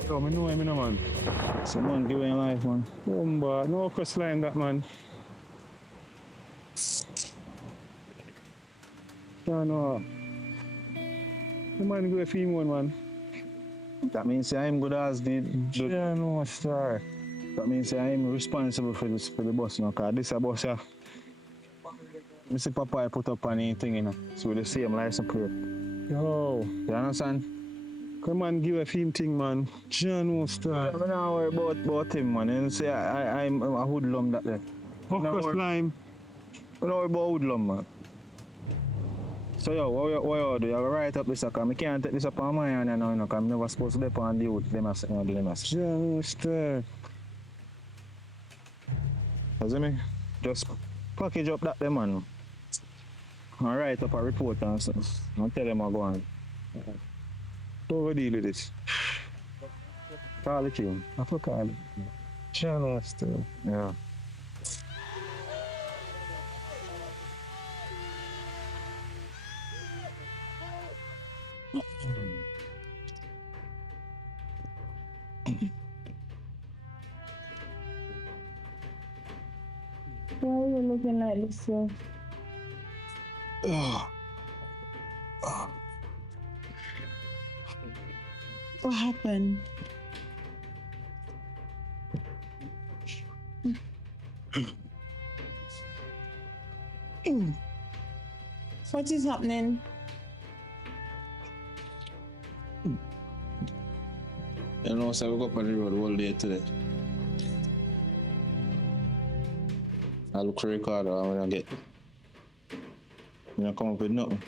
Yo, I know him, man. Someone give him life, man. But no coastline that, man. No. The man give a female, man. That means I'm good as the yeah, no, star. That means I'm responsible for the bus, you know, because this is a bus, yeah. I see Papa I put up on anything, you know, so with the same license plate. Yo. You understand? Come on, give a film thing, man. John no star. I'm not worry about him, man. And say I'm a hoodlum that day. Focus line. You know about Woodlum, man. So, yo, what you do? You have to write up this, because I can't take this up on my hand, you know, because I'm never supposed to dip on the youth. Them as, them as. Just, you see me? Just package up that them, man. And write up a report and stuff. And tell them I go on. So, we deal with this. Call it him. I forgot call it. Channel still. Yeah. Why are you looking like this, sir? What happened? What is happening? You know, so we go up on the road all day today. I look for a recorder and when I get, when I come up with nothing.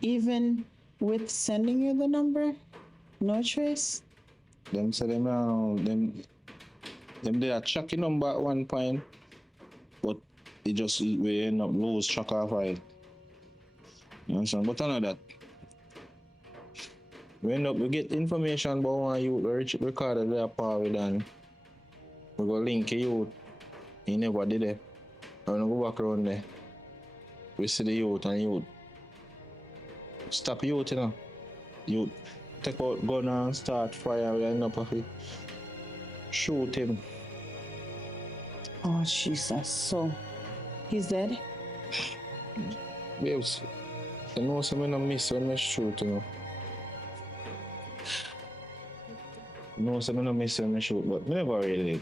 Even with sending you the number? No trace? Them say them they are tracking number at one point, but we end up lose track of it. You understand? But I know that we get information about one youth we recorded their power with and we go link a youth. He never did it. And we go back around there. We see the youth and youth. Stop youth, you know. Youth take out gun and start fire. We end up of it. Shoot him. Oh, Jesus. So, he's dead? Babes, you know something I miss when I shoot, you know. You know something I miss when I shoot, but I never really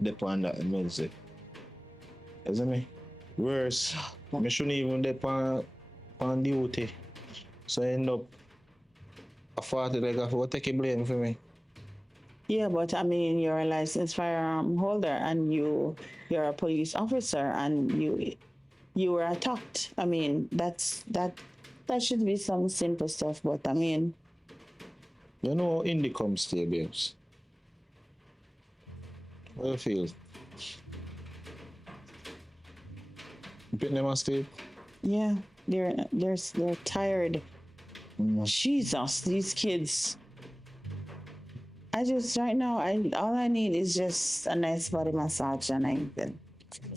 depend on that music. You see me? Worse, I shouldn't even depend on duty. So I end up a 40 like I will take a blame for me. Yeah, but I mean, you're a licensed firearm holder and you're a police officer and you were attacked. I mean, that should be some simple stuff, but I mean... You know, in the come stay, babes. How you feel? You pick them and stay? Yeah, they're tired. Jesus, these kids. Right now, all I need is just a nice body massage and I'm good.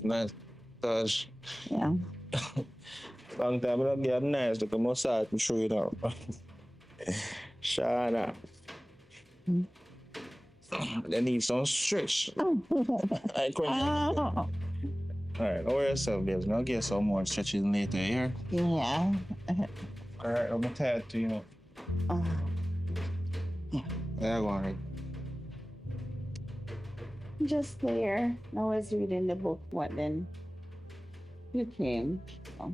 Nice massage. Yeah. Long time I don't get a nice little massage to show you now. Shana. They need some stretch. Alright, don't worry yourself, babes. I'll get some more stretching later, here. Yeah. Alright, I'm tired too, you know. Yeah, go on, right. Just there. I was reading the book. What then? You came. So.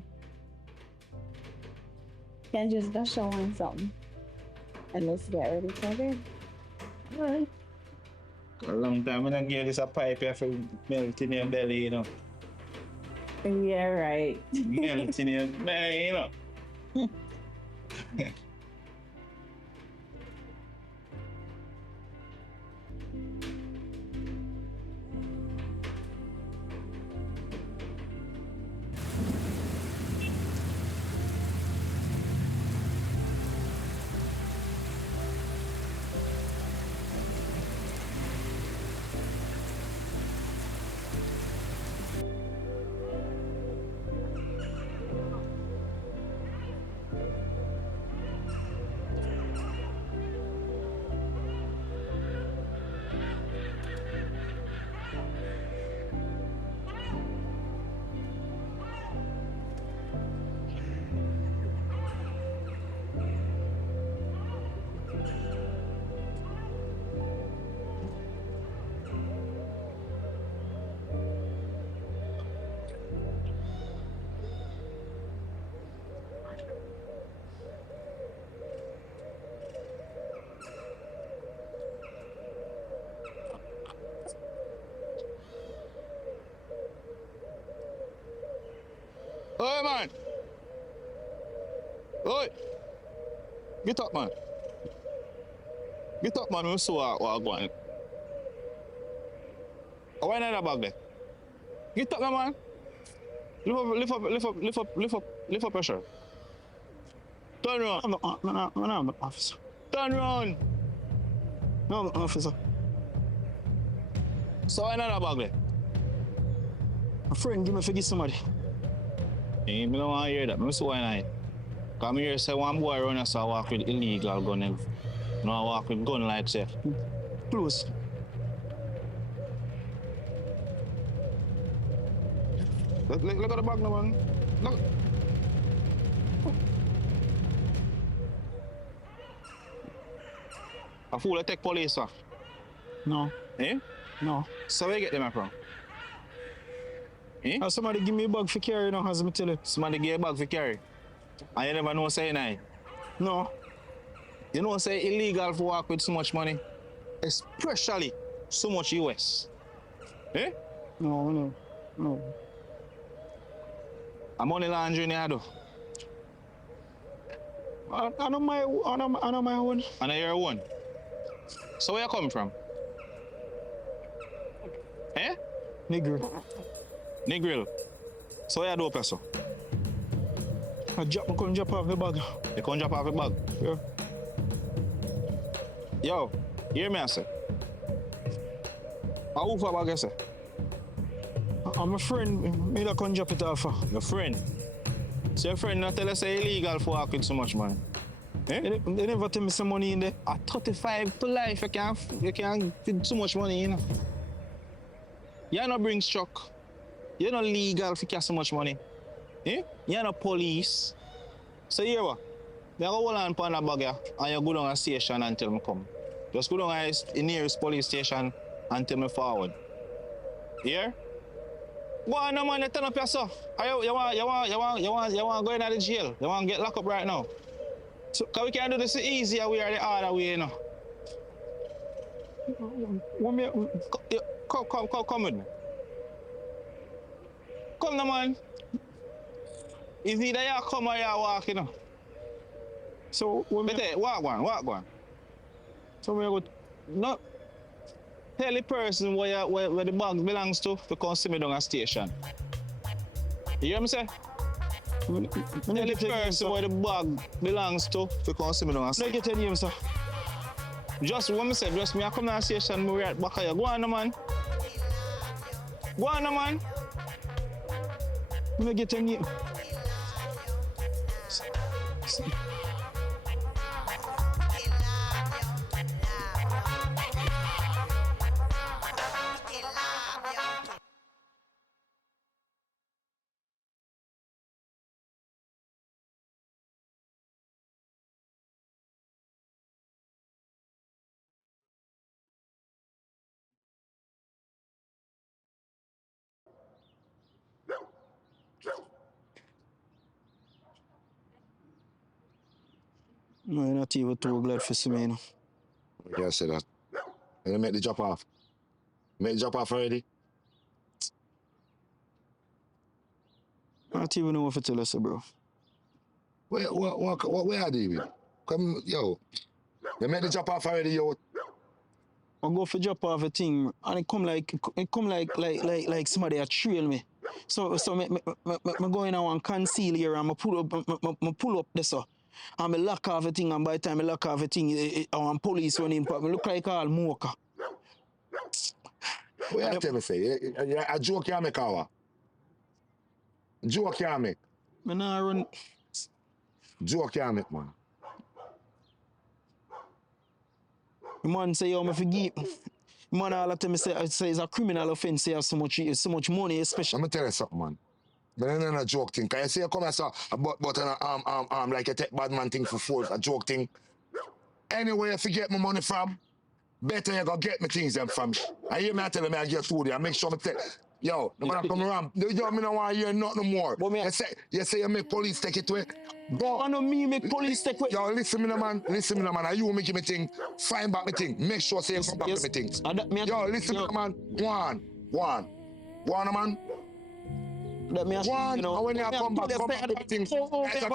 Can just go show on something. And let's get ready for bed. Alright. A long time I don't give this a pipe here for melt in your belly, you know. Yeah, right. Melt in your belly, you know. Oi, man. Oi. Get up, man. Get up, man. We saw what I'm going. Why not that bag there? Get up, man. Lift up your shirt. Turn around. I'm an officer. Turn around. No, I'm an officer. So why not that bag there? A friend give me forgive somebody. I don't want to hear that. I say why not? Come here, say one boy run us a walk with illegal gun and no I walk with gun like say. Close. Look at the bag now, man. Look. A fool I take police off. No. Eh? No. So where you get them from? Eh? Somebody give me a bag for carry now, as I tell you. Somebody give you a bag for carry. And you never know say nine. No. You know say illegal to walk with so much money. Especially so much US. Eh? No. A money laundering you do. I know my own. I know your own. So where you come from? Eh? Negril. So where you do, person? I come drop off the bag. You come drop off the bag? Yeah. Yo, hear me I say. Who for bag you say? I'm a friend. Me that come drop it off. Your friend? So your friend not tell us say illegal for walk with so much money? Eh? They never tell me some money in there. At 35 to life, you can't fit too much money in. You not bring truck. You're not legal to carry so much money. Eh? You're not police. So here what? You go hold on upon a bag here, and you go down a station until me come. Just go down to the nearest police station until me forward. Here? Go on, no man, you turn up yourself. You want to go in the jail? You want to get locked up right now? So, cause we can do this easier way or the harder way, you know. Come with me. Come now, man. It's either you come or you walk, you know. So, walk one. So, we go. No. Tell the person where the bag belongs to come see me down a station. You hear me say? Tell the person where the bag belongs to come see me down a station. Let me get your name, sir. Just what me say, just me I come down a station, me right back here. Go on, man. Go on, man. Let me get your name. No, you're not even too glad for me, you know. I can't say that. You make the drop off. Make the drop off already? I don't even know what to tell us, bro. Where are they with? Come, yo. You make the drop off already, yo. I go for drop off a thing, and it come like somebody a trail me. So me go in and conceal here, and I pull up this so. And I lock off a thing, and by the time I lock off a thing, police run in, but I look like all mocha. What you tell me say? A joke you make, Awa? Joke you make? I nah run. Joke you make, man. The man say, yo, me forgive. The man all the time say it's a criminal offense, say have so much money, especially. Let me tell you something, man. But then a joke thing. Can you say you come and say but an like you take bad man thing for force, a joke thing. Anywhere if you get my money from, better you go get me things them from. I hear me tell me I get food, I make sure me take. Yo, the man come around. Yo, me don't want to hear nothing more. You say you make police take it away. Go. I know me make police take away. Yo, listen me no man. Are you making me thing? Find back me thing. Make sure say you come back to me things. Yo, listen me no man. Go on, man. Let me ask you, One, you know. and when you come back, I think.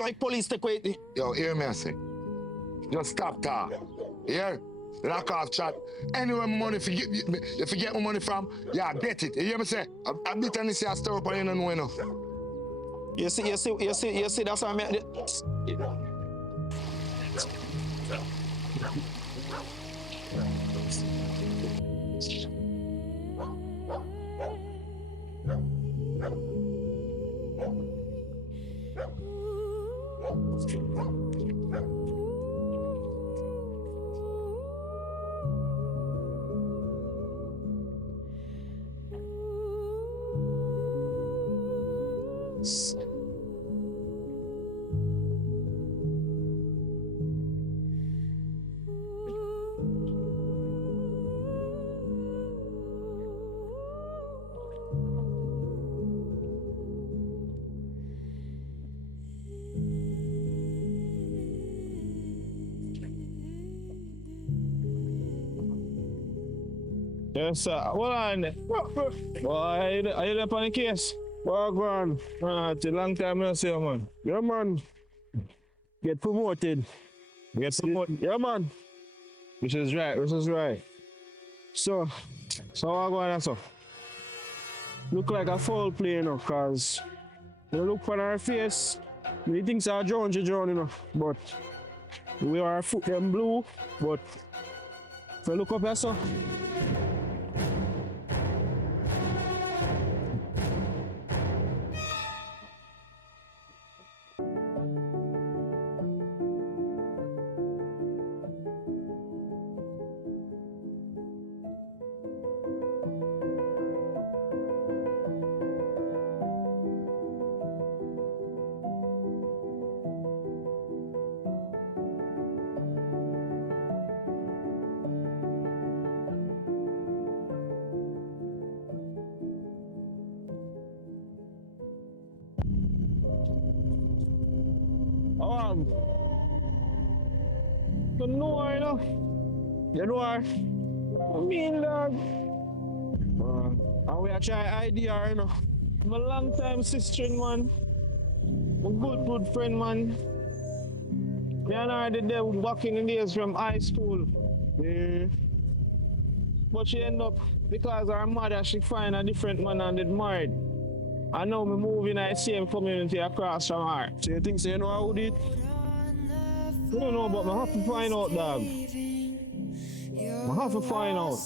Make police take away. Yo, hear me, I say. Just stop talk. Yeah? Lock off chat. Anywhere my money, if you get my money from, yeah, get it. You hear me say? I bit and say I stir up and you don't know enough. You see, that's what I mean. Yes, sir. Hold on. Boy, are you there on the case? Well, go on. It's a long time I see you, man. Yeah, man. Get promoted. Get promoted. Yeah, man. Which is right. So I go on, so. Look like a foul play, you know, cause you look for our face, we think it's a drone, you know, but we are foot them blue, but if you look up here, so. You know, you know. You know, I mean, dog. And we are try IDR, you know. I'm a long time sister, man. A good friend, man. Me and her did there back in the days from high school. Yeah. But she end up, because her mother, she find a different man and get married. I know me move in the same community across from her. So you think so you know how did? I don't know, but I have to find out, dog. I have to find out.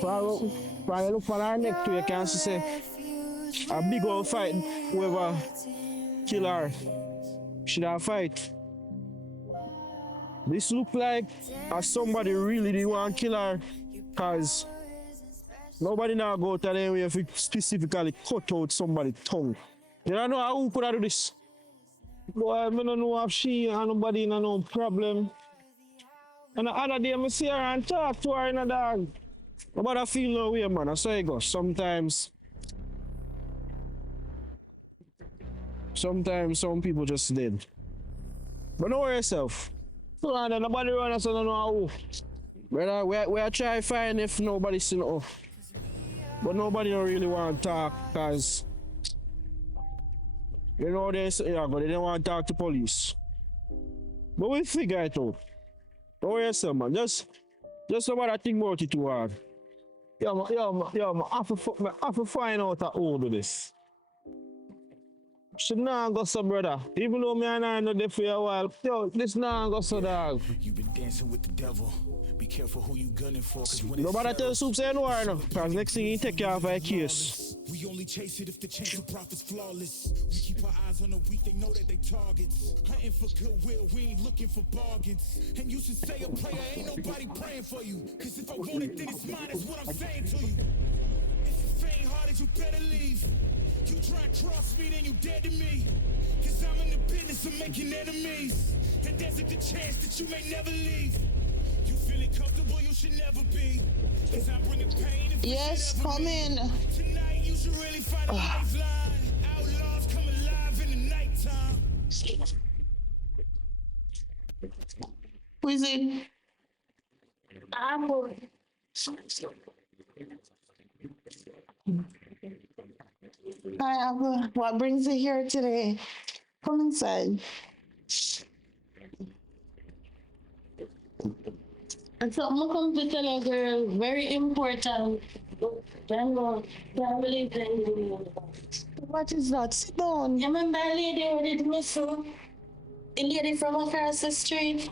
Probably look for her next week, you can say a big old fight, whoever kill her. Should I fight? This look like somebody really did want to kill her, cause nobody now go to them if you specifically cut out somebody's tongue. You don't know who could have do this. Boy, I don't know if she and nobody no problem. And the other day I see her and talk to her in a dog. Nobody feel no way, man. I say it goes. Sometimes some people just dead. But don't worry yourself. So nobody run us, I don't know how. Brother, we are trying to find if nobody's seen off. But nobody don't really want to talk, because you know they say, yeah, but they don't want to talk to police. But we figure it out. Don't worry yourself, man. Just nobody think about it too hard. Man, I have to find out how to do this. Should not go so, brother. Even though me and I know there for a while, this not go so, dog. You've been dancing with the devil. Be careful who you gunning for, cause when nobody tell Soup say no, because next thing he take care of a case. We only chase it if the chase of profit's flawless. We keep our eyes on the weak, they know that they targets. Hunting for goodwill, we ain't looking for bargains. And you should say a prayer, ain't nobody praying for you. Cause if I want it, then it's mine, that's what I'm saying to you. If you faint hearted, you better leave. You try to cross me, then you dead to me. Cause I'm in the business of making enemies. And there's a good chance that you may never leave. You feeling comfortable, you should never be. Cause I'm bringing pain if yes, come in. Tonight you should really find a lifeline. Outlaws come alive in the nighttime. Who is it? Hi, Apple. What brings you here today? Come inside. And so I'm gonna come to tell you, girl, very important. Can't believe it. What is that? Sit down. You remember a lady who did missing? The lady from across the street?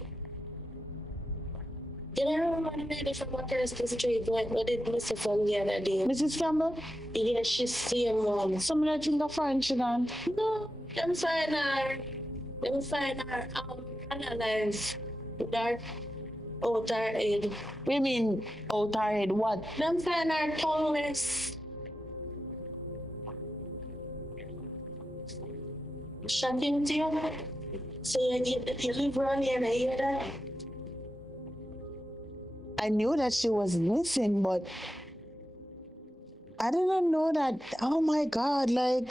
You don't remember the lady from across the street who did missing from the other day? Mrs. Campbell? Yeah, she's same one. Some of think of find she gone. No, them find her. Them find her analyze that out her head. We mean out her head what? Them find her tongueless. Shocking to you. So you live around here and I hear that? I knew that she was missing, but I didn't know that. Oh my God, like,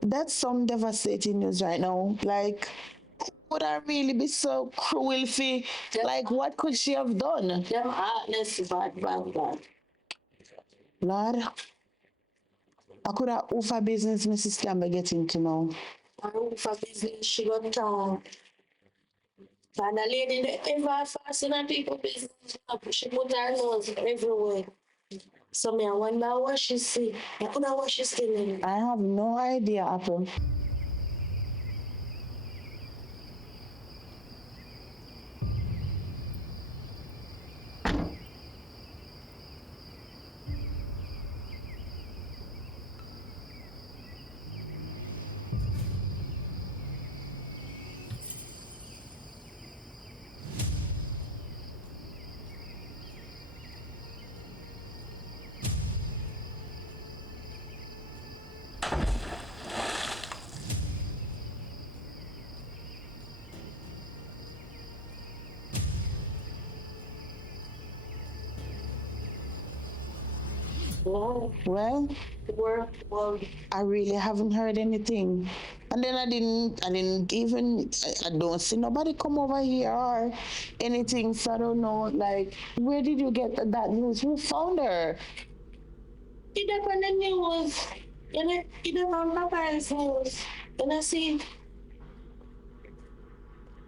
that's some devastating news right now. Like, would I really be so cruel for, like, what could she have done? Them heartless bad. Lord, I could have offer business Mrs. Campbell getting to know. I offer business, she got down. And the lady that ever fast in her people business, she put her nose everywhere. So me, I wonder what she see. I wonder what she's doing. I have no idea, Apple. Well, I really haven't heard anything. And then I didn't even, I don't see nobody come over here or anything, so I don't know, like, where did you get that news? Who found her? It up on the news. It up on my parents' news. And I see.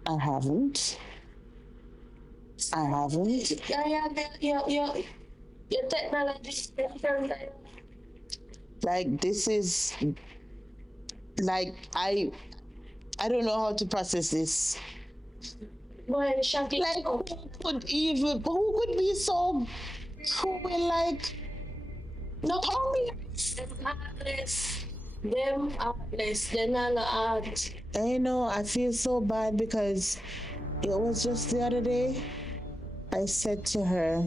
I haven't. Yeah. Your technology is different. Like, this is, like, I don't know how to process this. Boy, like, who could be so cruel, like, no, them heartless, they're not art. I know, I feel so bad because it was just the other day, I said to her,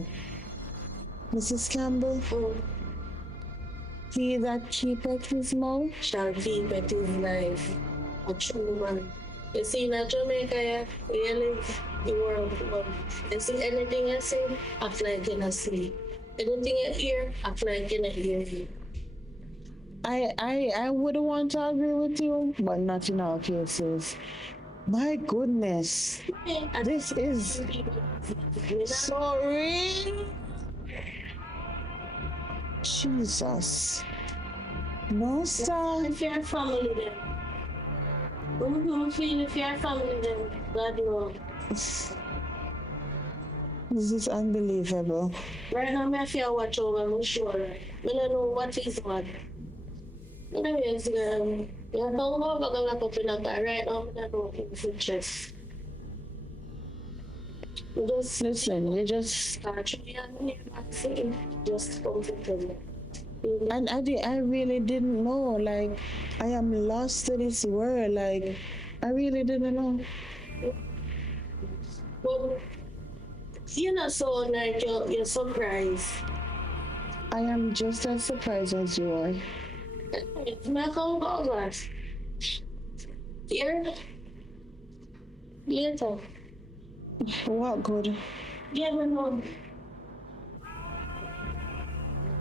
Mrs. Campbell, he that keepeth his mouth shall keep at his life. A true man. You see, in Jamaica, we live the world. You see anything I say, act like you not see. Anything you hear, act like you not hear. I would want to agree with you, but not in all cases. My goodness, this is so real. Jesus. No, sir. If you're family, then. Feel if you're family, then. God knows. This is unbelievable. Right now, I feel watch over, I'm sure. I don't know what is what. Anyways, you don't know what I'm going to put in a car right now. I don't know if it's just. Just listen, you just start and just come to them. And I really didn't know, like, I am lost to this world, like, I really didn't know. Well, you're not so like you're surprised. I am just as surprised as you are. It's my phone call, guys. Here? Later. What good? Yeah, we know.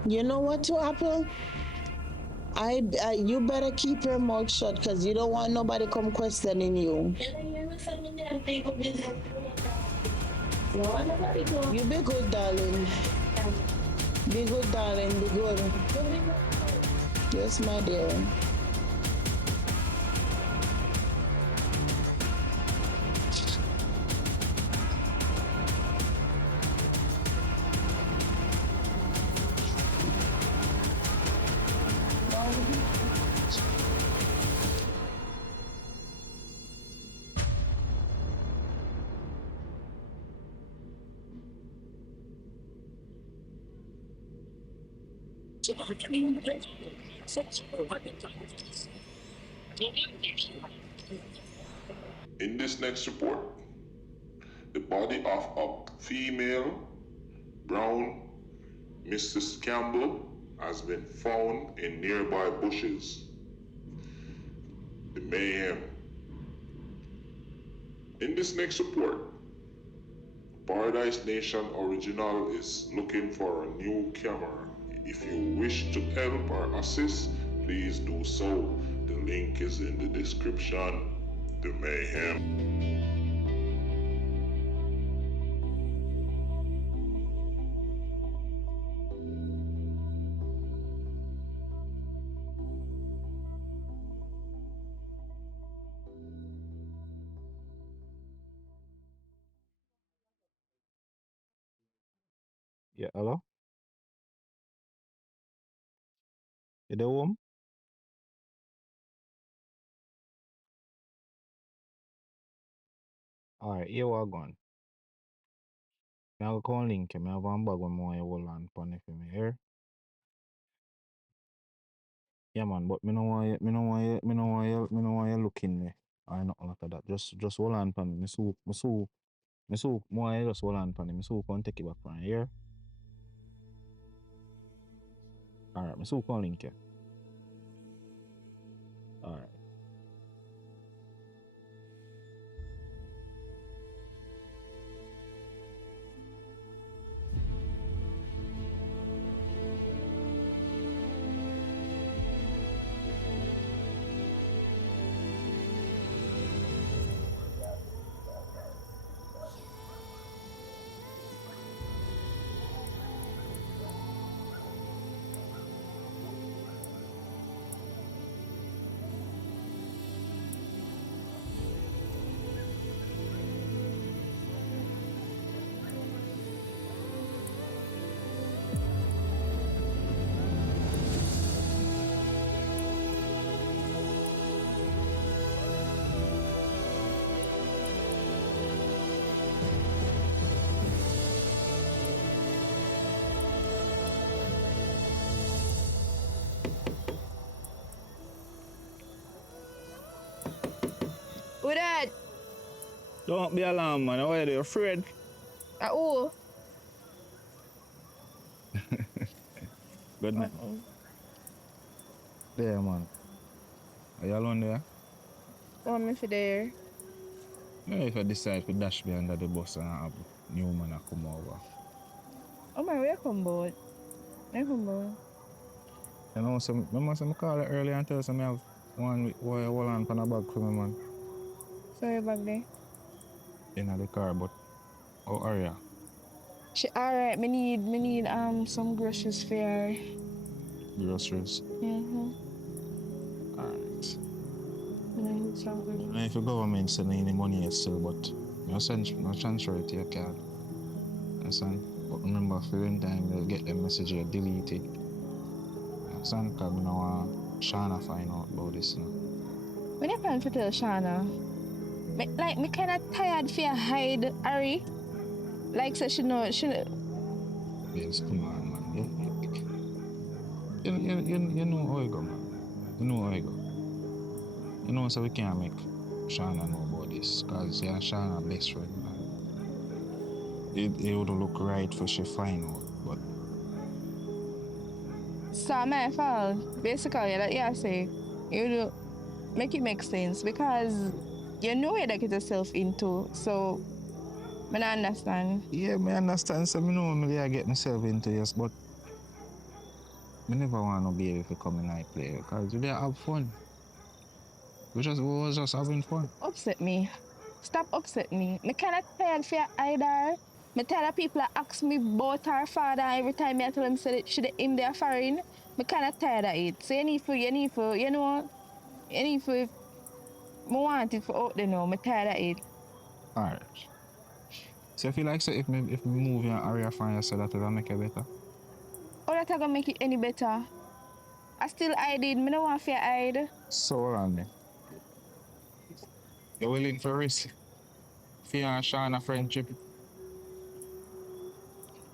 You know what to Apple? You better keep your mouth shut because you don't want nobody come questioning you. You be good, darling. Be good, darling. Be good. Yes, my dear. In this next report, the body of a female brown Mrs. Campbell has been found in nearby bushes. The mayhem. In this next report, Paradise Nation Original is looking for a new camera. If you wish to help or assist, please do so. The link is in the description. The mayhem. Yeah, hello? You there home? Alright, here we gone. I have a call link. I have one bag when I hold on pon it for me here. Yeah man, but me no want you looking me. Or nothing like that. Just hold on pon me. Me want you just hold on pon it. Me so can take it back from here. Alright, me so can link you. Alright. Who that? Don't be alarmed, man. Why are you afraid? Who? Good night. There, man. Are you alone there? Want me for there? Yeah, if I decide to dash me under the bus and have new man come over. Oh my, where come boat? Where come boat? You know, so remember some call her earlier and tell me I have one with why hold on for a bag for me, man. Sorry back there. In the car, but how are you? Alright, me need some groceries for her. Groceries. Mm-hmm. Alright. I need some groceries. I don't know if the government sending any money yet still, but no transfer it to your card. Understand? But remember, for when time they'll get the message you delete it. Understand? Because I know Shana find out about this now. When you plan to tell Shana? Me kind of tired for you hide Harry. Like so she know. Yes, come on, man. You know how it go, man. You know how it go. You know, so we can't make Shana know about this, because yeah, Shana best friend, man. It would look right for she find out, but So my fault. Basically, that you say, you do make it make sense because you know you get yourself into. So, I don't understand. yeah, I understand. So I know I get myself into this, but I never want to be able to come in and play because we have fun. We was just having fun. Upset me. Stop upset me. Me kind of tired for your either. Me tell the people that ask me about her father every time I tell them say that she him there foreign. Me kinda tired of it. So you need for, you know, you need for, me want it for out there now. Me tired of it. Alright. So I feel like so if me move in an area from you so that will make it better. How that gonna make it any better? I still hide it. Me don't want to hide. So hold on me. You willing for risk? Fear and Shana friendship.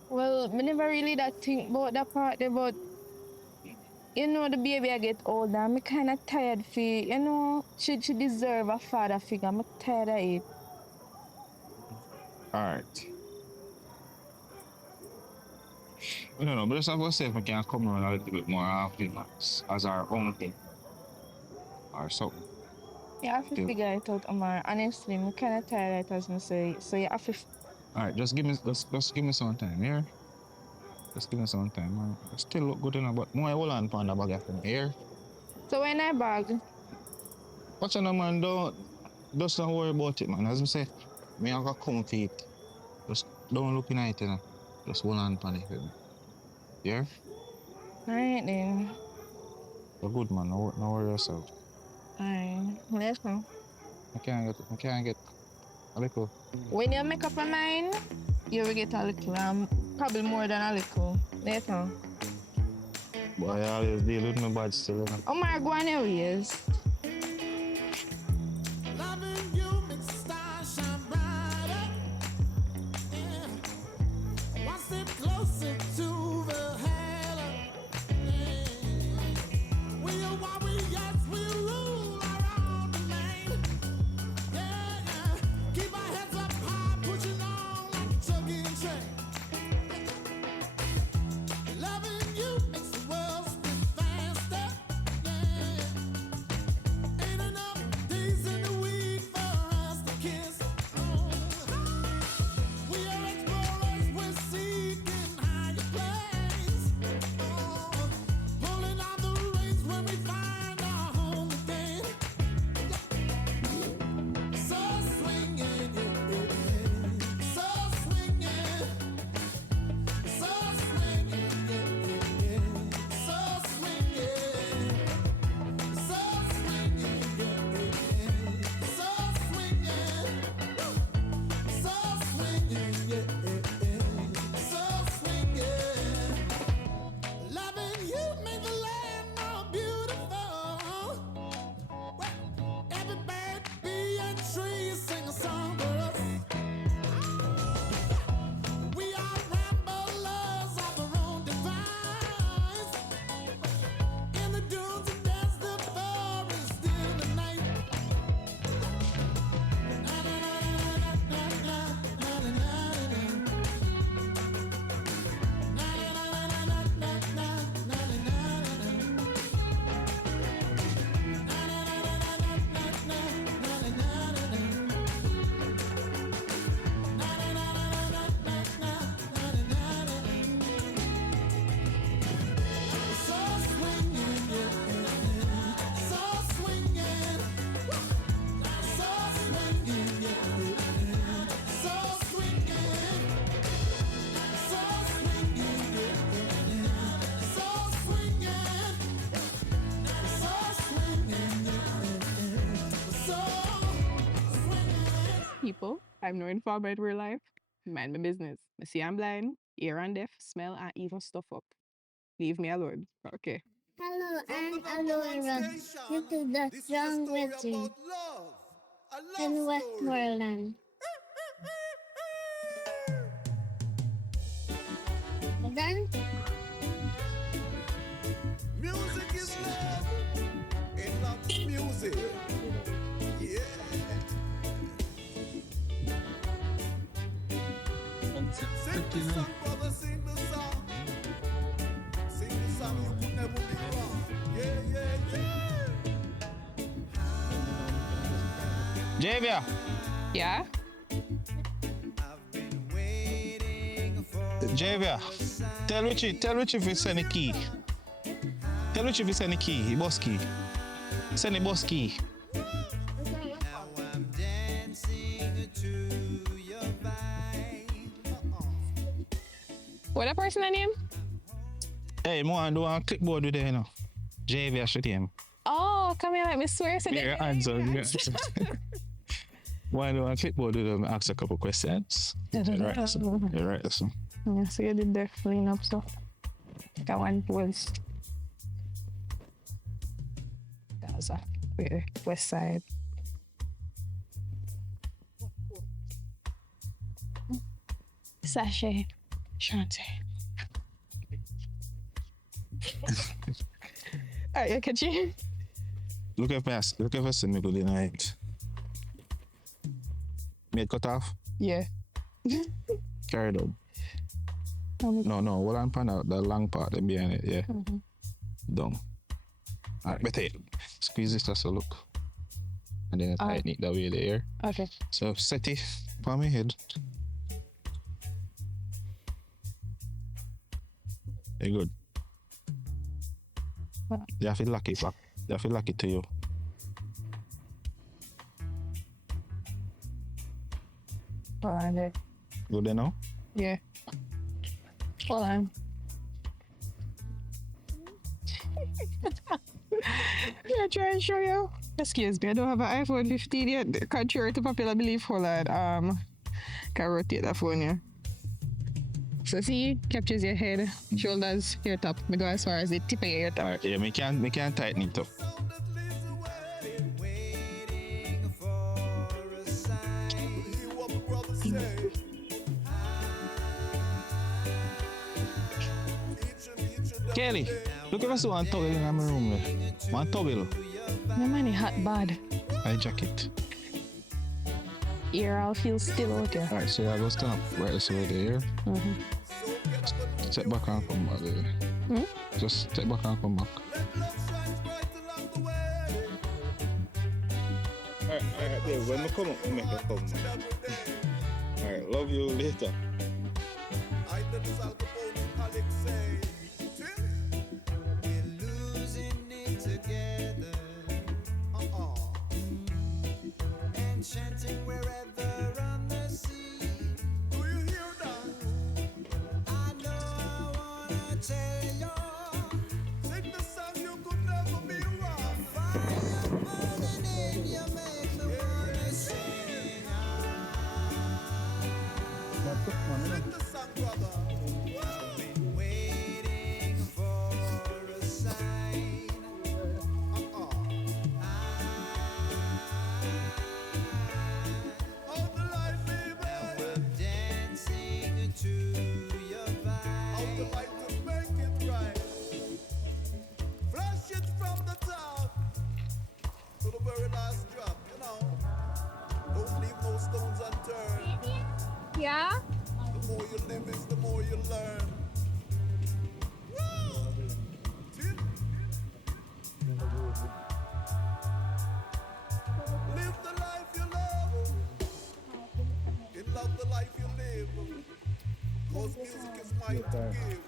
Well, me never really that think about that part there, but you know the baby I get older. I'm kind of tired for, you know, she deserve a father figure. I'm tired of it. Alright. I don't know, but just have to say if I can come around a little bit more often as our uncle or something. You have to figure it out, Omar. Honestly, I'm kind of tired of it, as I say. So you have to. Alright, just give me some time here. Just give me some time, man. I still look good enough, but more hold on for the bag from here. So when I bag, Watch on, man. Just don't worry about it, man. As I say, me have a comfy. Just don't look in it, you know. Just hold on for it. Yeah? alright then. You're good, man. No worry yourself. Alright, let's go. I can't get a little. When you make up your mind, you will get a little, probably more than a little. Later. Boy, I always deal with my bad still, you know. Omar, go on your ways. Loving you makes the stars shine brighter. Yeah. One step closer to the halo. Yeah. We are warriors, we rule our own domain. Yeah, yeah. Keep our heads up high, pushing on like a chugging train. Loving you makes the world spin faster. Yeah. Ain't enough days in the week for us to kiss. Oh. We are explorers, we're seeking higher places. Oh. Pulling on the reins when we find our home again. So swinging, yeah, yeah, yeah. So swinging. So swinging, yeah, yeah, yeah. So swinging. So swinging, yeah, yeah, yeah. So swinging. So swinging, yeah, yeah, yeah. So swinging. Loving you made the land more beautiful. Every bird, bee, and tree sing a song for us. We are ramblers of our own device. In the dunes and dance the forest in the night. So swinging, yeah, so swinging, so swinging, yeah, so swinging, so swinging, yeah, so swinging, so swinging, so swinging. People, I'm not informed about real life. Mind my business. I see I'm blind, ear and deaf, smell and even stuff up. Leave me alone. Okay. Hello, I'm Alora. This is the Strong Witching in Westmoreland. Done? Music is love, and love is music. Yeah. Sing the song, brother, sing the song. Sing the song, you could never be wrong. Yeah, yeah, yeah. Javia! Yeah? Javia, tell Richie if he send the key. Tell Richie if he send the key, the bus key. Send the bus key. What that person name? Hey, I do a clipboard with you, you know. JV, I should him. Oh, come here, let me swear. So Your answer. Why do a clipboard with him? Ask a couple questions. You're right, so. You're right, so. Yeah, so you did the clean up stuff. That one was Gaza, west side. Sachet, Shante. Alright, you catch you. Look if I see me good night. Made cut off? Yeah. Carried out. No, hold on pan out the long part then behind it, yeah. Mm-hmm. Down. Alright, better squeeze this just a look. And then tighten it that way there. Okay. So set it on my head. Very good. What? You have to lock it back. You have to lock it to you. Hold on there. Good there now? Yeah. Hold on. Yeah, try and show you. Excuse me, I don't have an iPhone 15 yet. Contrary to popular belief, hold on. Can rotate that phone here. So see, captures your head, shoulders, your top. Me go as far as the tip of your top. Alright, yeah, me can tighten it up. Kelly, look if I see one towel in my room there. One towel. No man, it hot bad. My jacket. Here I'll feel still out there. Alright, so I go stand up right this way there. Mm-hmm. Step back and come back there. Just step back and come back. Alright, there. When I come up, I make a come. Alright, love you later. Chanting wherever on the sea. Do you hear that? I know I wanna tell you. Sing the song you could never be wrong. Fire burning in you make me wanna sing. Sing the song, brother. Been waiting for a sign. Stones unturned. Yeah? The more you live is the more you learn. Woo! Live the life you love. In love the life you live. Cause music is might to give.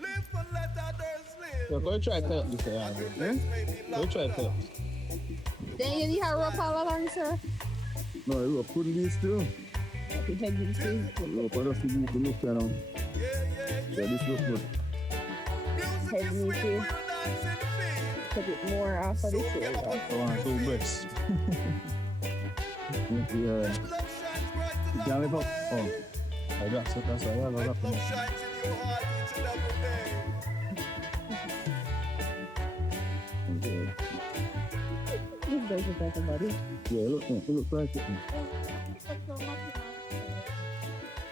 Live and let others live. So go try to help this guy. Go try to help. Then you need her rope all along, sir. No, you were putting these too. Okay, head you see. Look, I don't see you to look around. Yeah, this look good. Head you see. Put it more off of the shoulder. I want two breasts. Yeah. You can live up. Oh. That's why I love that. Okay. This goes with everybody. Yeah, look like it.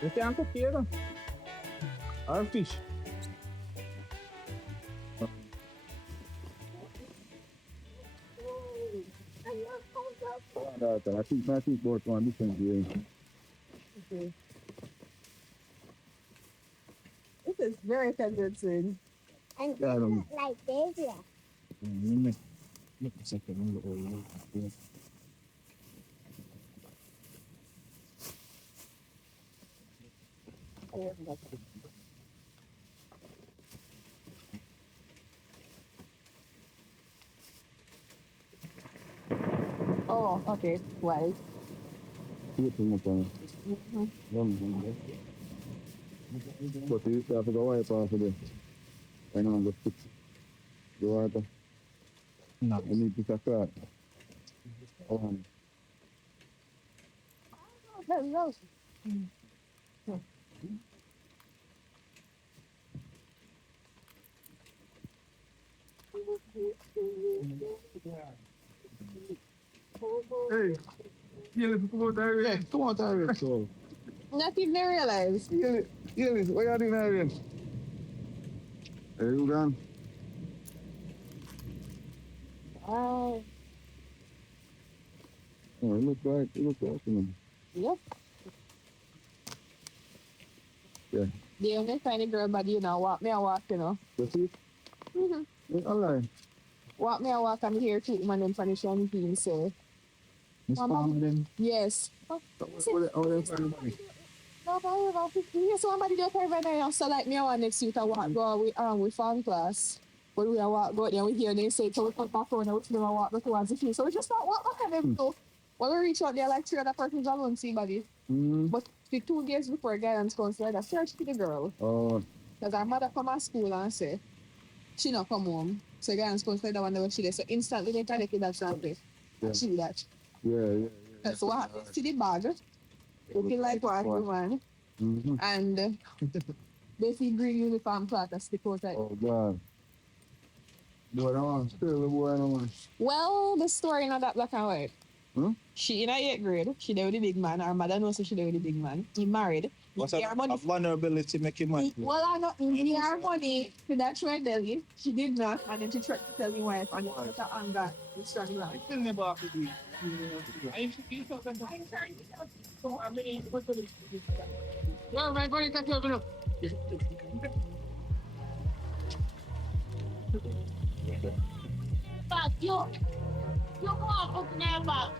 You can't cook here. Or fish. I think both one different way. Okay. This is very convincing. And Yeah, like this, yeah. Look a second. Oh, okay. Well. Look him up on But you have to go wipe off of it. And I'm going to fix the water. No. You need to pick a cloth. Hello. Hey, Yelis, come out there. Yeah, come out there. So. Not even realize. Yelis, what are you doing there? Hey, you gone? Oh, Oh, it looks like, yep. Yeah. The only kind of girl body, you know, walk me a walk, you know. You see? Mm-hmm. All right. Walk me a walk and here treatment and punish on team, so. Miss Palmer then? Yes. How they find the money? No, probably about 50 years. Somebody do private now. So like me, I want next week I walk go with farm class. But we walk go there, we hear they say, so we put back on, we still walk towards the field. So we just not walk back at them. So when we reach out there, like 3 other persons alone, see body. But the 2 days before guidance counselor, I search for the girl. Oh. Because her mother come to school and say, she not come home. So guidance counselor that one where she there. So instantly they try to get that something. Yeah. She that. Yeah. So what happens to the bag? Looking like what woman. And they see green uniform cloth that stick out like. Oh, God. Boy, no one. Still the boy, no one. Well, the story not that black and white. She in a 8th grade. She there with the big man. Her mother knows she there with the big man. He married. What's a vulnerability make him money? Well, I know he her money to that trade deli. She did not, and then she tried to tell me wife, and it put her anger. It's strong line. Still never have to do it. I used to so I mean, what's the well, my body can't help enough. But you go up never.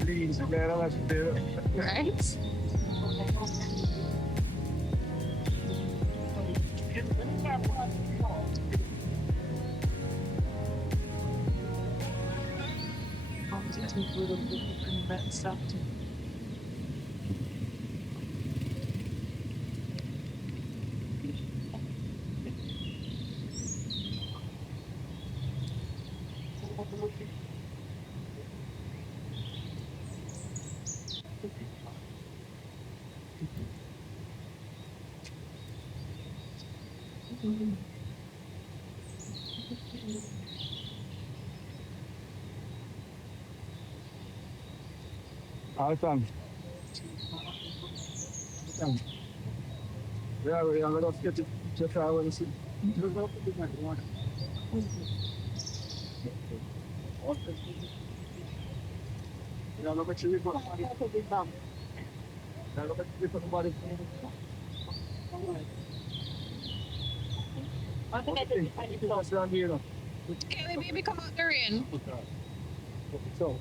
Please, man, I like to do it. Right? ALTON. Yeah, let's get to check out and see. Yeah, look at you. Look at you. Body. Kelly, baby, come out the rain. So.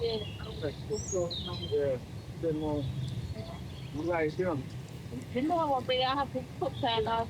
Yeah. Then more. Right, yeah. You know what we have to put that off.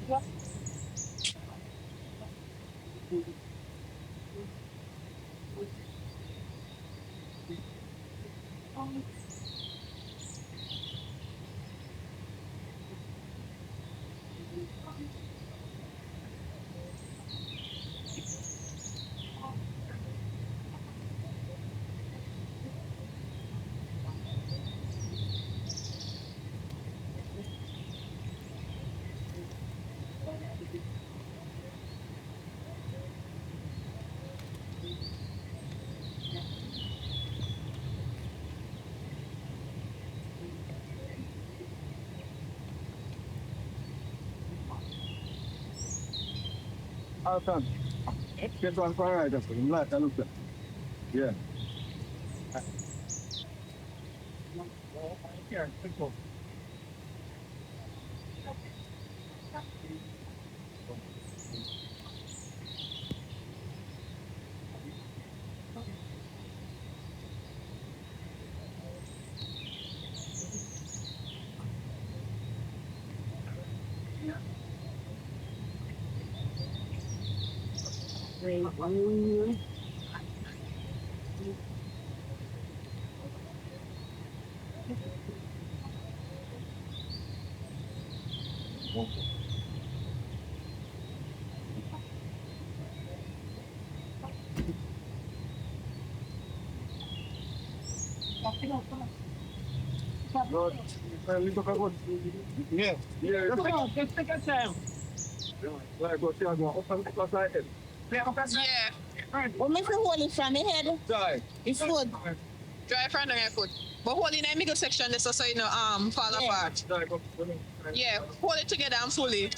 ALTON. Get one for right after. Like I look at. Yeah. Here, quick one. Good. Little good. Yeah. Yeah. Just take your time. Like go see go open the class like it. Yeah. What make you hold it from your head? Sorry. It's foot. Dry front of your foot. But hold in the middle section just so you know fall apart. Yeah. Hold it together and fully.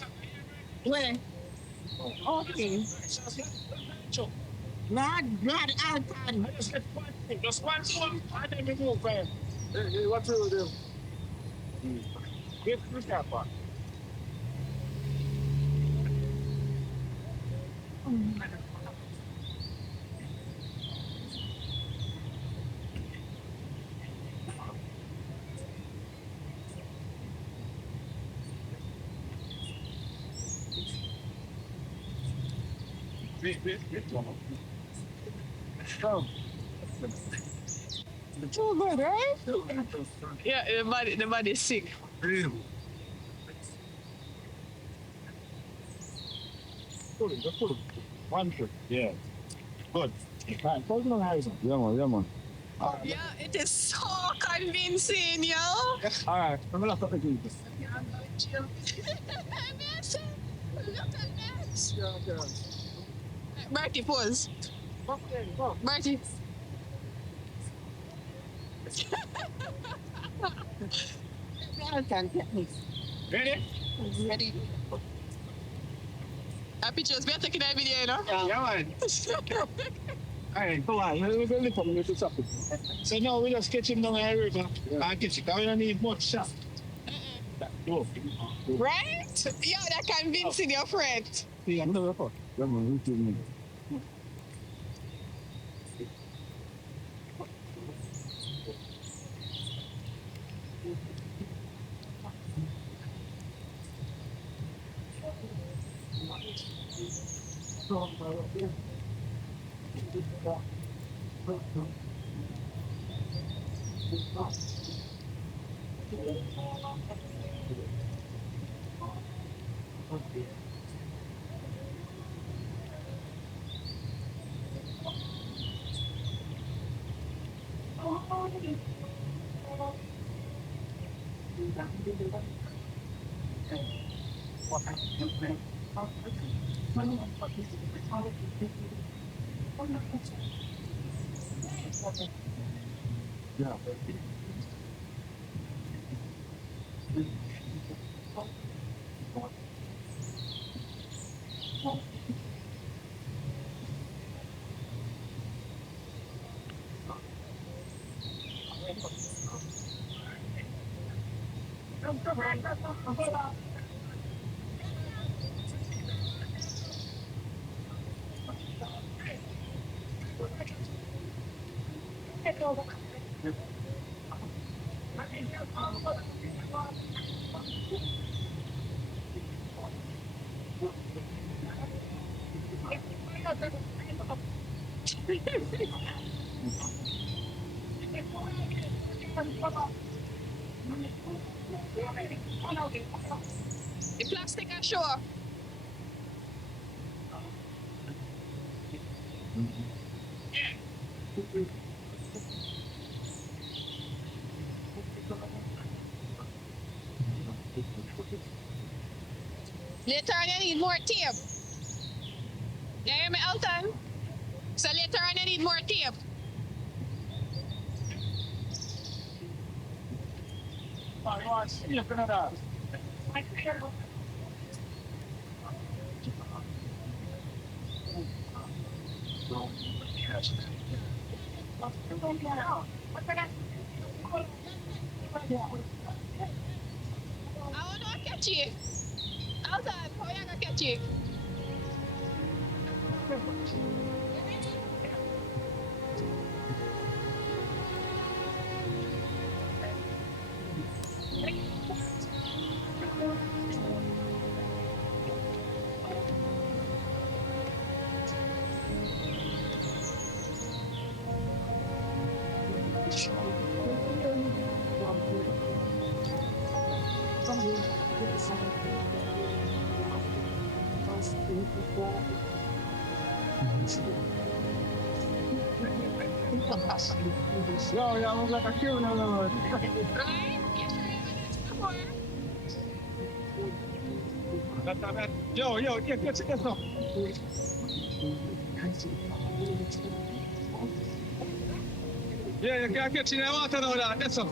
Where? Okay. Not ALTON. Just one foot and then we move, man. Hey, what you do? Get that part. Come. Too good, right? Yeah, the body is sick. Pull it, just pull it. One foot. Yeah. Good. Right, close my eyes. Yeah, man. Yeah, man. Yeah, it is so convincing, yo. All right, I'm gonna stop the Jesus. Look at that. Bertie, pause. Bertie. ALTON technique. Ready? Ready. Our pictures, we are taking that video, you know? Yeah, man. All right, come on. We're going to lift up and to something. So now we just catch him down the river and catch it. We don't need much shot. Go. Right? Yeah, that convincing your friend. Yeah, I'm going to Yeah, man. We do me. Yeah. The plastic are sure. Later on, you need more tape. You hear me, Alton? So later on, you need more tape. I want to catch you. Alton, how you gonna catch you? Yo, y'all look like a cute little one. Yo, get this up. Yeah, you can't catch in the water now, that. That's up.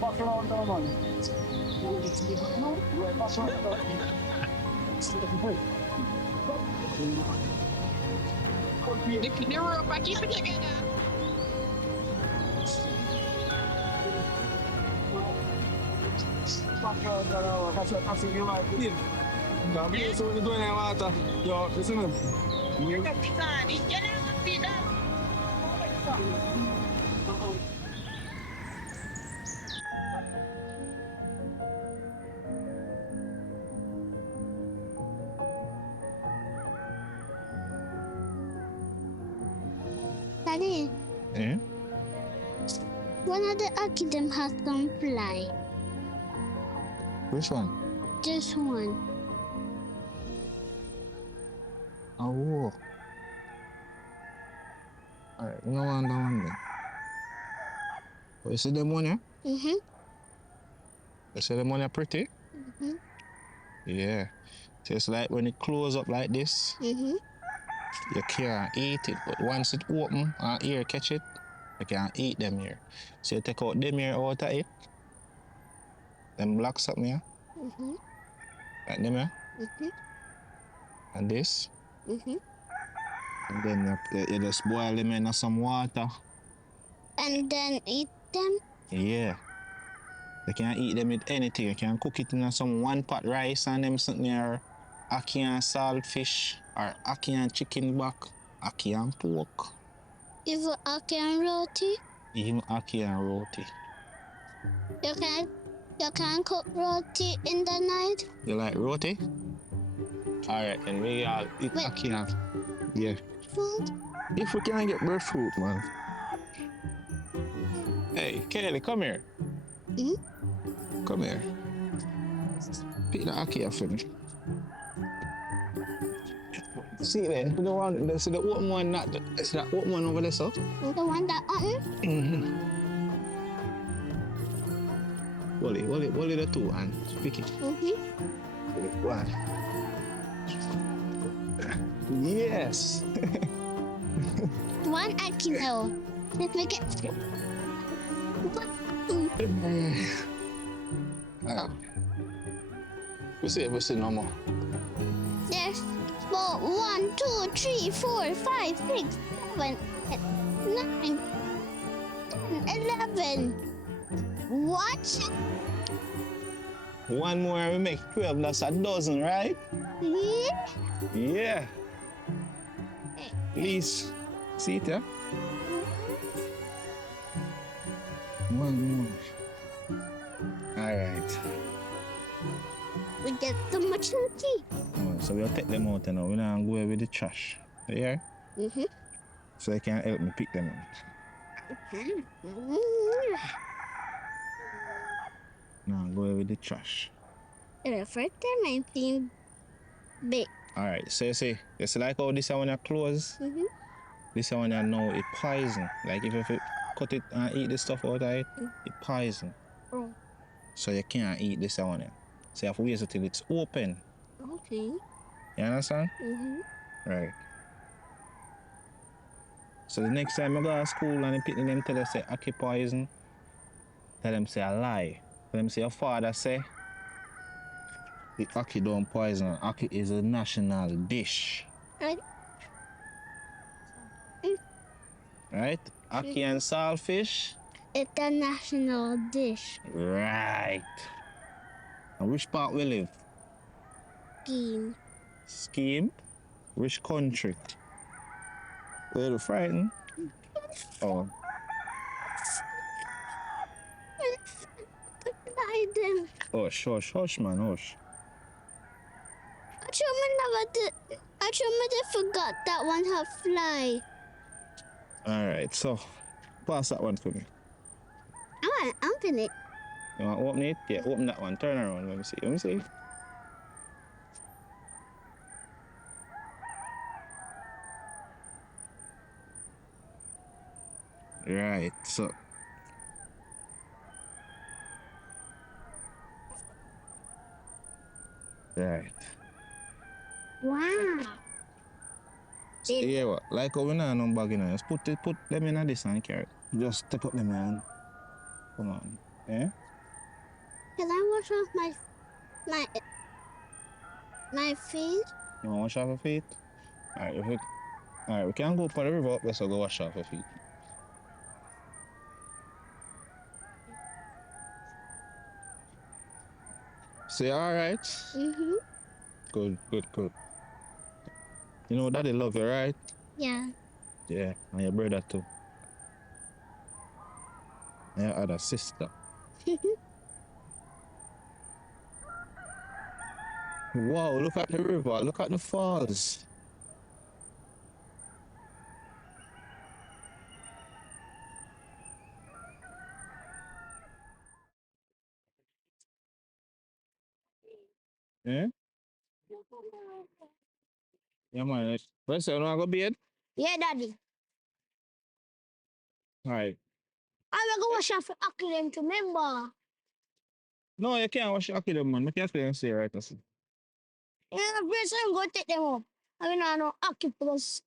Pass around the money. Pass around the The rope, I keep it together. That's what you like. Come here, so when you go in the water, yo, listen up. Daddy, Eh? one of the academ has some fly. Which one? Just one. Oh. Alright, we don't want that one then. But you see them one, yeah? Mm-hmm. You see them one are pretty? Mm-hmm. Yeah. So it's like when it close up like this, Mm-hmm. you can't eat it, but once it open and ear catch it, you can eat them here. So you take out them here out of it, them black something here, Mm-hmm. like them here, Mm-hmm. and this, Mm-hmm. and then you just boil them in some water. And then eat them? Yeah. You can eat them with anything. You can cook it in some one pot rice and them something here, ackee and saltfish, or ackee and chicken back, ackee and pork, Even ackee and roti? even ackee and roti. You can cook roti in the night? You like roti? Alright, then we all eat ackee and... Yeah. Fruit? If we can get breadfruit, man. Hey, Kelly, come here. Hmm? Come here. Pick the ackee up for me. See there, the one, see the open one, not the, see that open one over there, so? The one that open? Mm-hmm. Hold it the two and pick it. Mm-hmm. One. Yes. One ackee now. Let's make it. We see no more. There's 1, 2, 3, 4, 5, 6, 7, 8, 9, 10, 11. What? One more and we make 12, that's a dozen, right? Yeah. Yeah. Please. See it, yeah? One more. Alright. We get the maturity. Oh, so we'll take them out now. We're not go away with the trash. You hear? Mm-hmm. So they can help me pick them out. Now go away with the trash. And the first time I'm feeling big. Alright, so you see like how this one are close? Mm-hmm. This one I know it poison. Like if you cut it and eat the stuff out of it, it poison. Oh. So you can't eat this one. So you have to wait until it's open. Okay. You understand? Mm-hmm. Right. So the next time I go to school and the people them tell us say ackee poison, tell them say a lie. Tell them say your father say the ackee don't poison. Ackee is a national dish. Right. Right? Ackee and saltfish. It's a national dish. Right. And which part we live? Scheme. Scheme? Which country? A little frightened? Oh. Biden. Hush, man, hush. I forgot that one have fly. Alright, so pass that one for me. I want to open it. You want to open it? Yeah, open that one. Turn around. Let me see. Let me see. Right, so. Right. Wow. So, yeah, what? Like how we not no bag in it. Just put them in this and carry it. Just take up them hand. Come on. Yeah? Can I wash off my feet? You want to wash off your feet? Alright, we can go for the river up there, so go wash off your feet. So you alright? Mm-hmm. Good. You know daddy love you, right? Yeah. Yeah, and your brother too. And your other sister. Wow, look at the river, look at the falls. Yeah? Yeah, man. Where's you want to go bed? Yeah, Daddy. Alright. I will go wash off the them to remember. No, you can't wash your them, man. I can't stay right now. Yeah, first I'm going to take them up. I mean, I know octopus.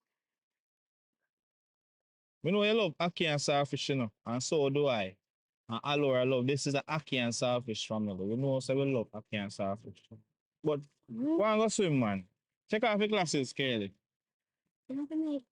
You know you love ackee and starfish, you know, and so do I. And Alora love. This is an ackee and starfish family. You know, so we love ackee and starfish. But go and go swim, man. Take off your glasses, Kelly. I'm going to make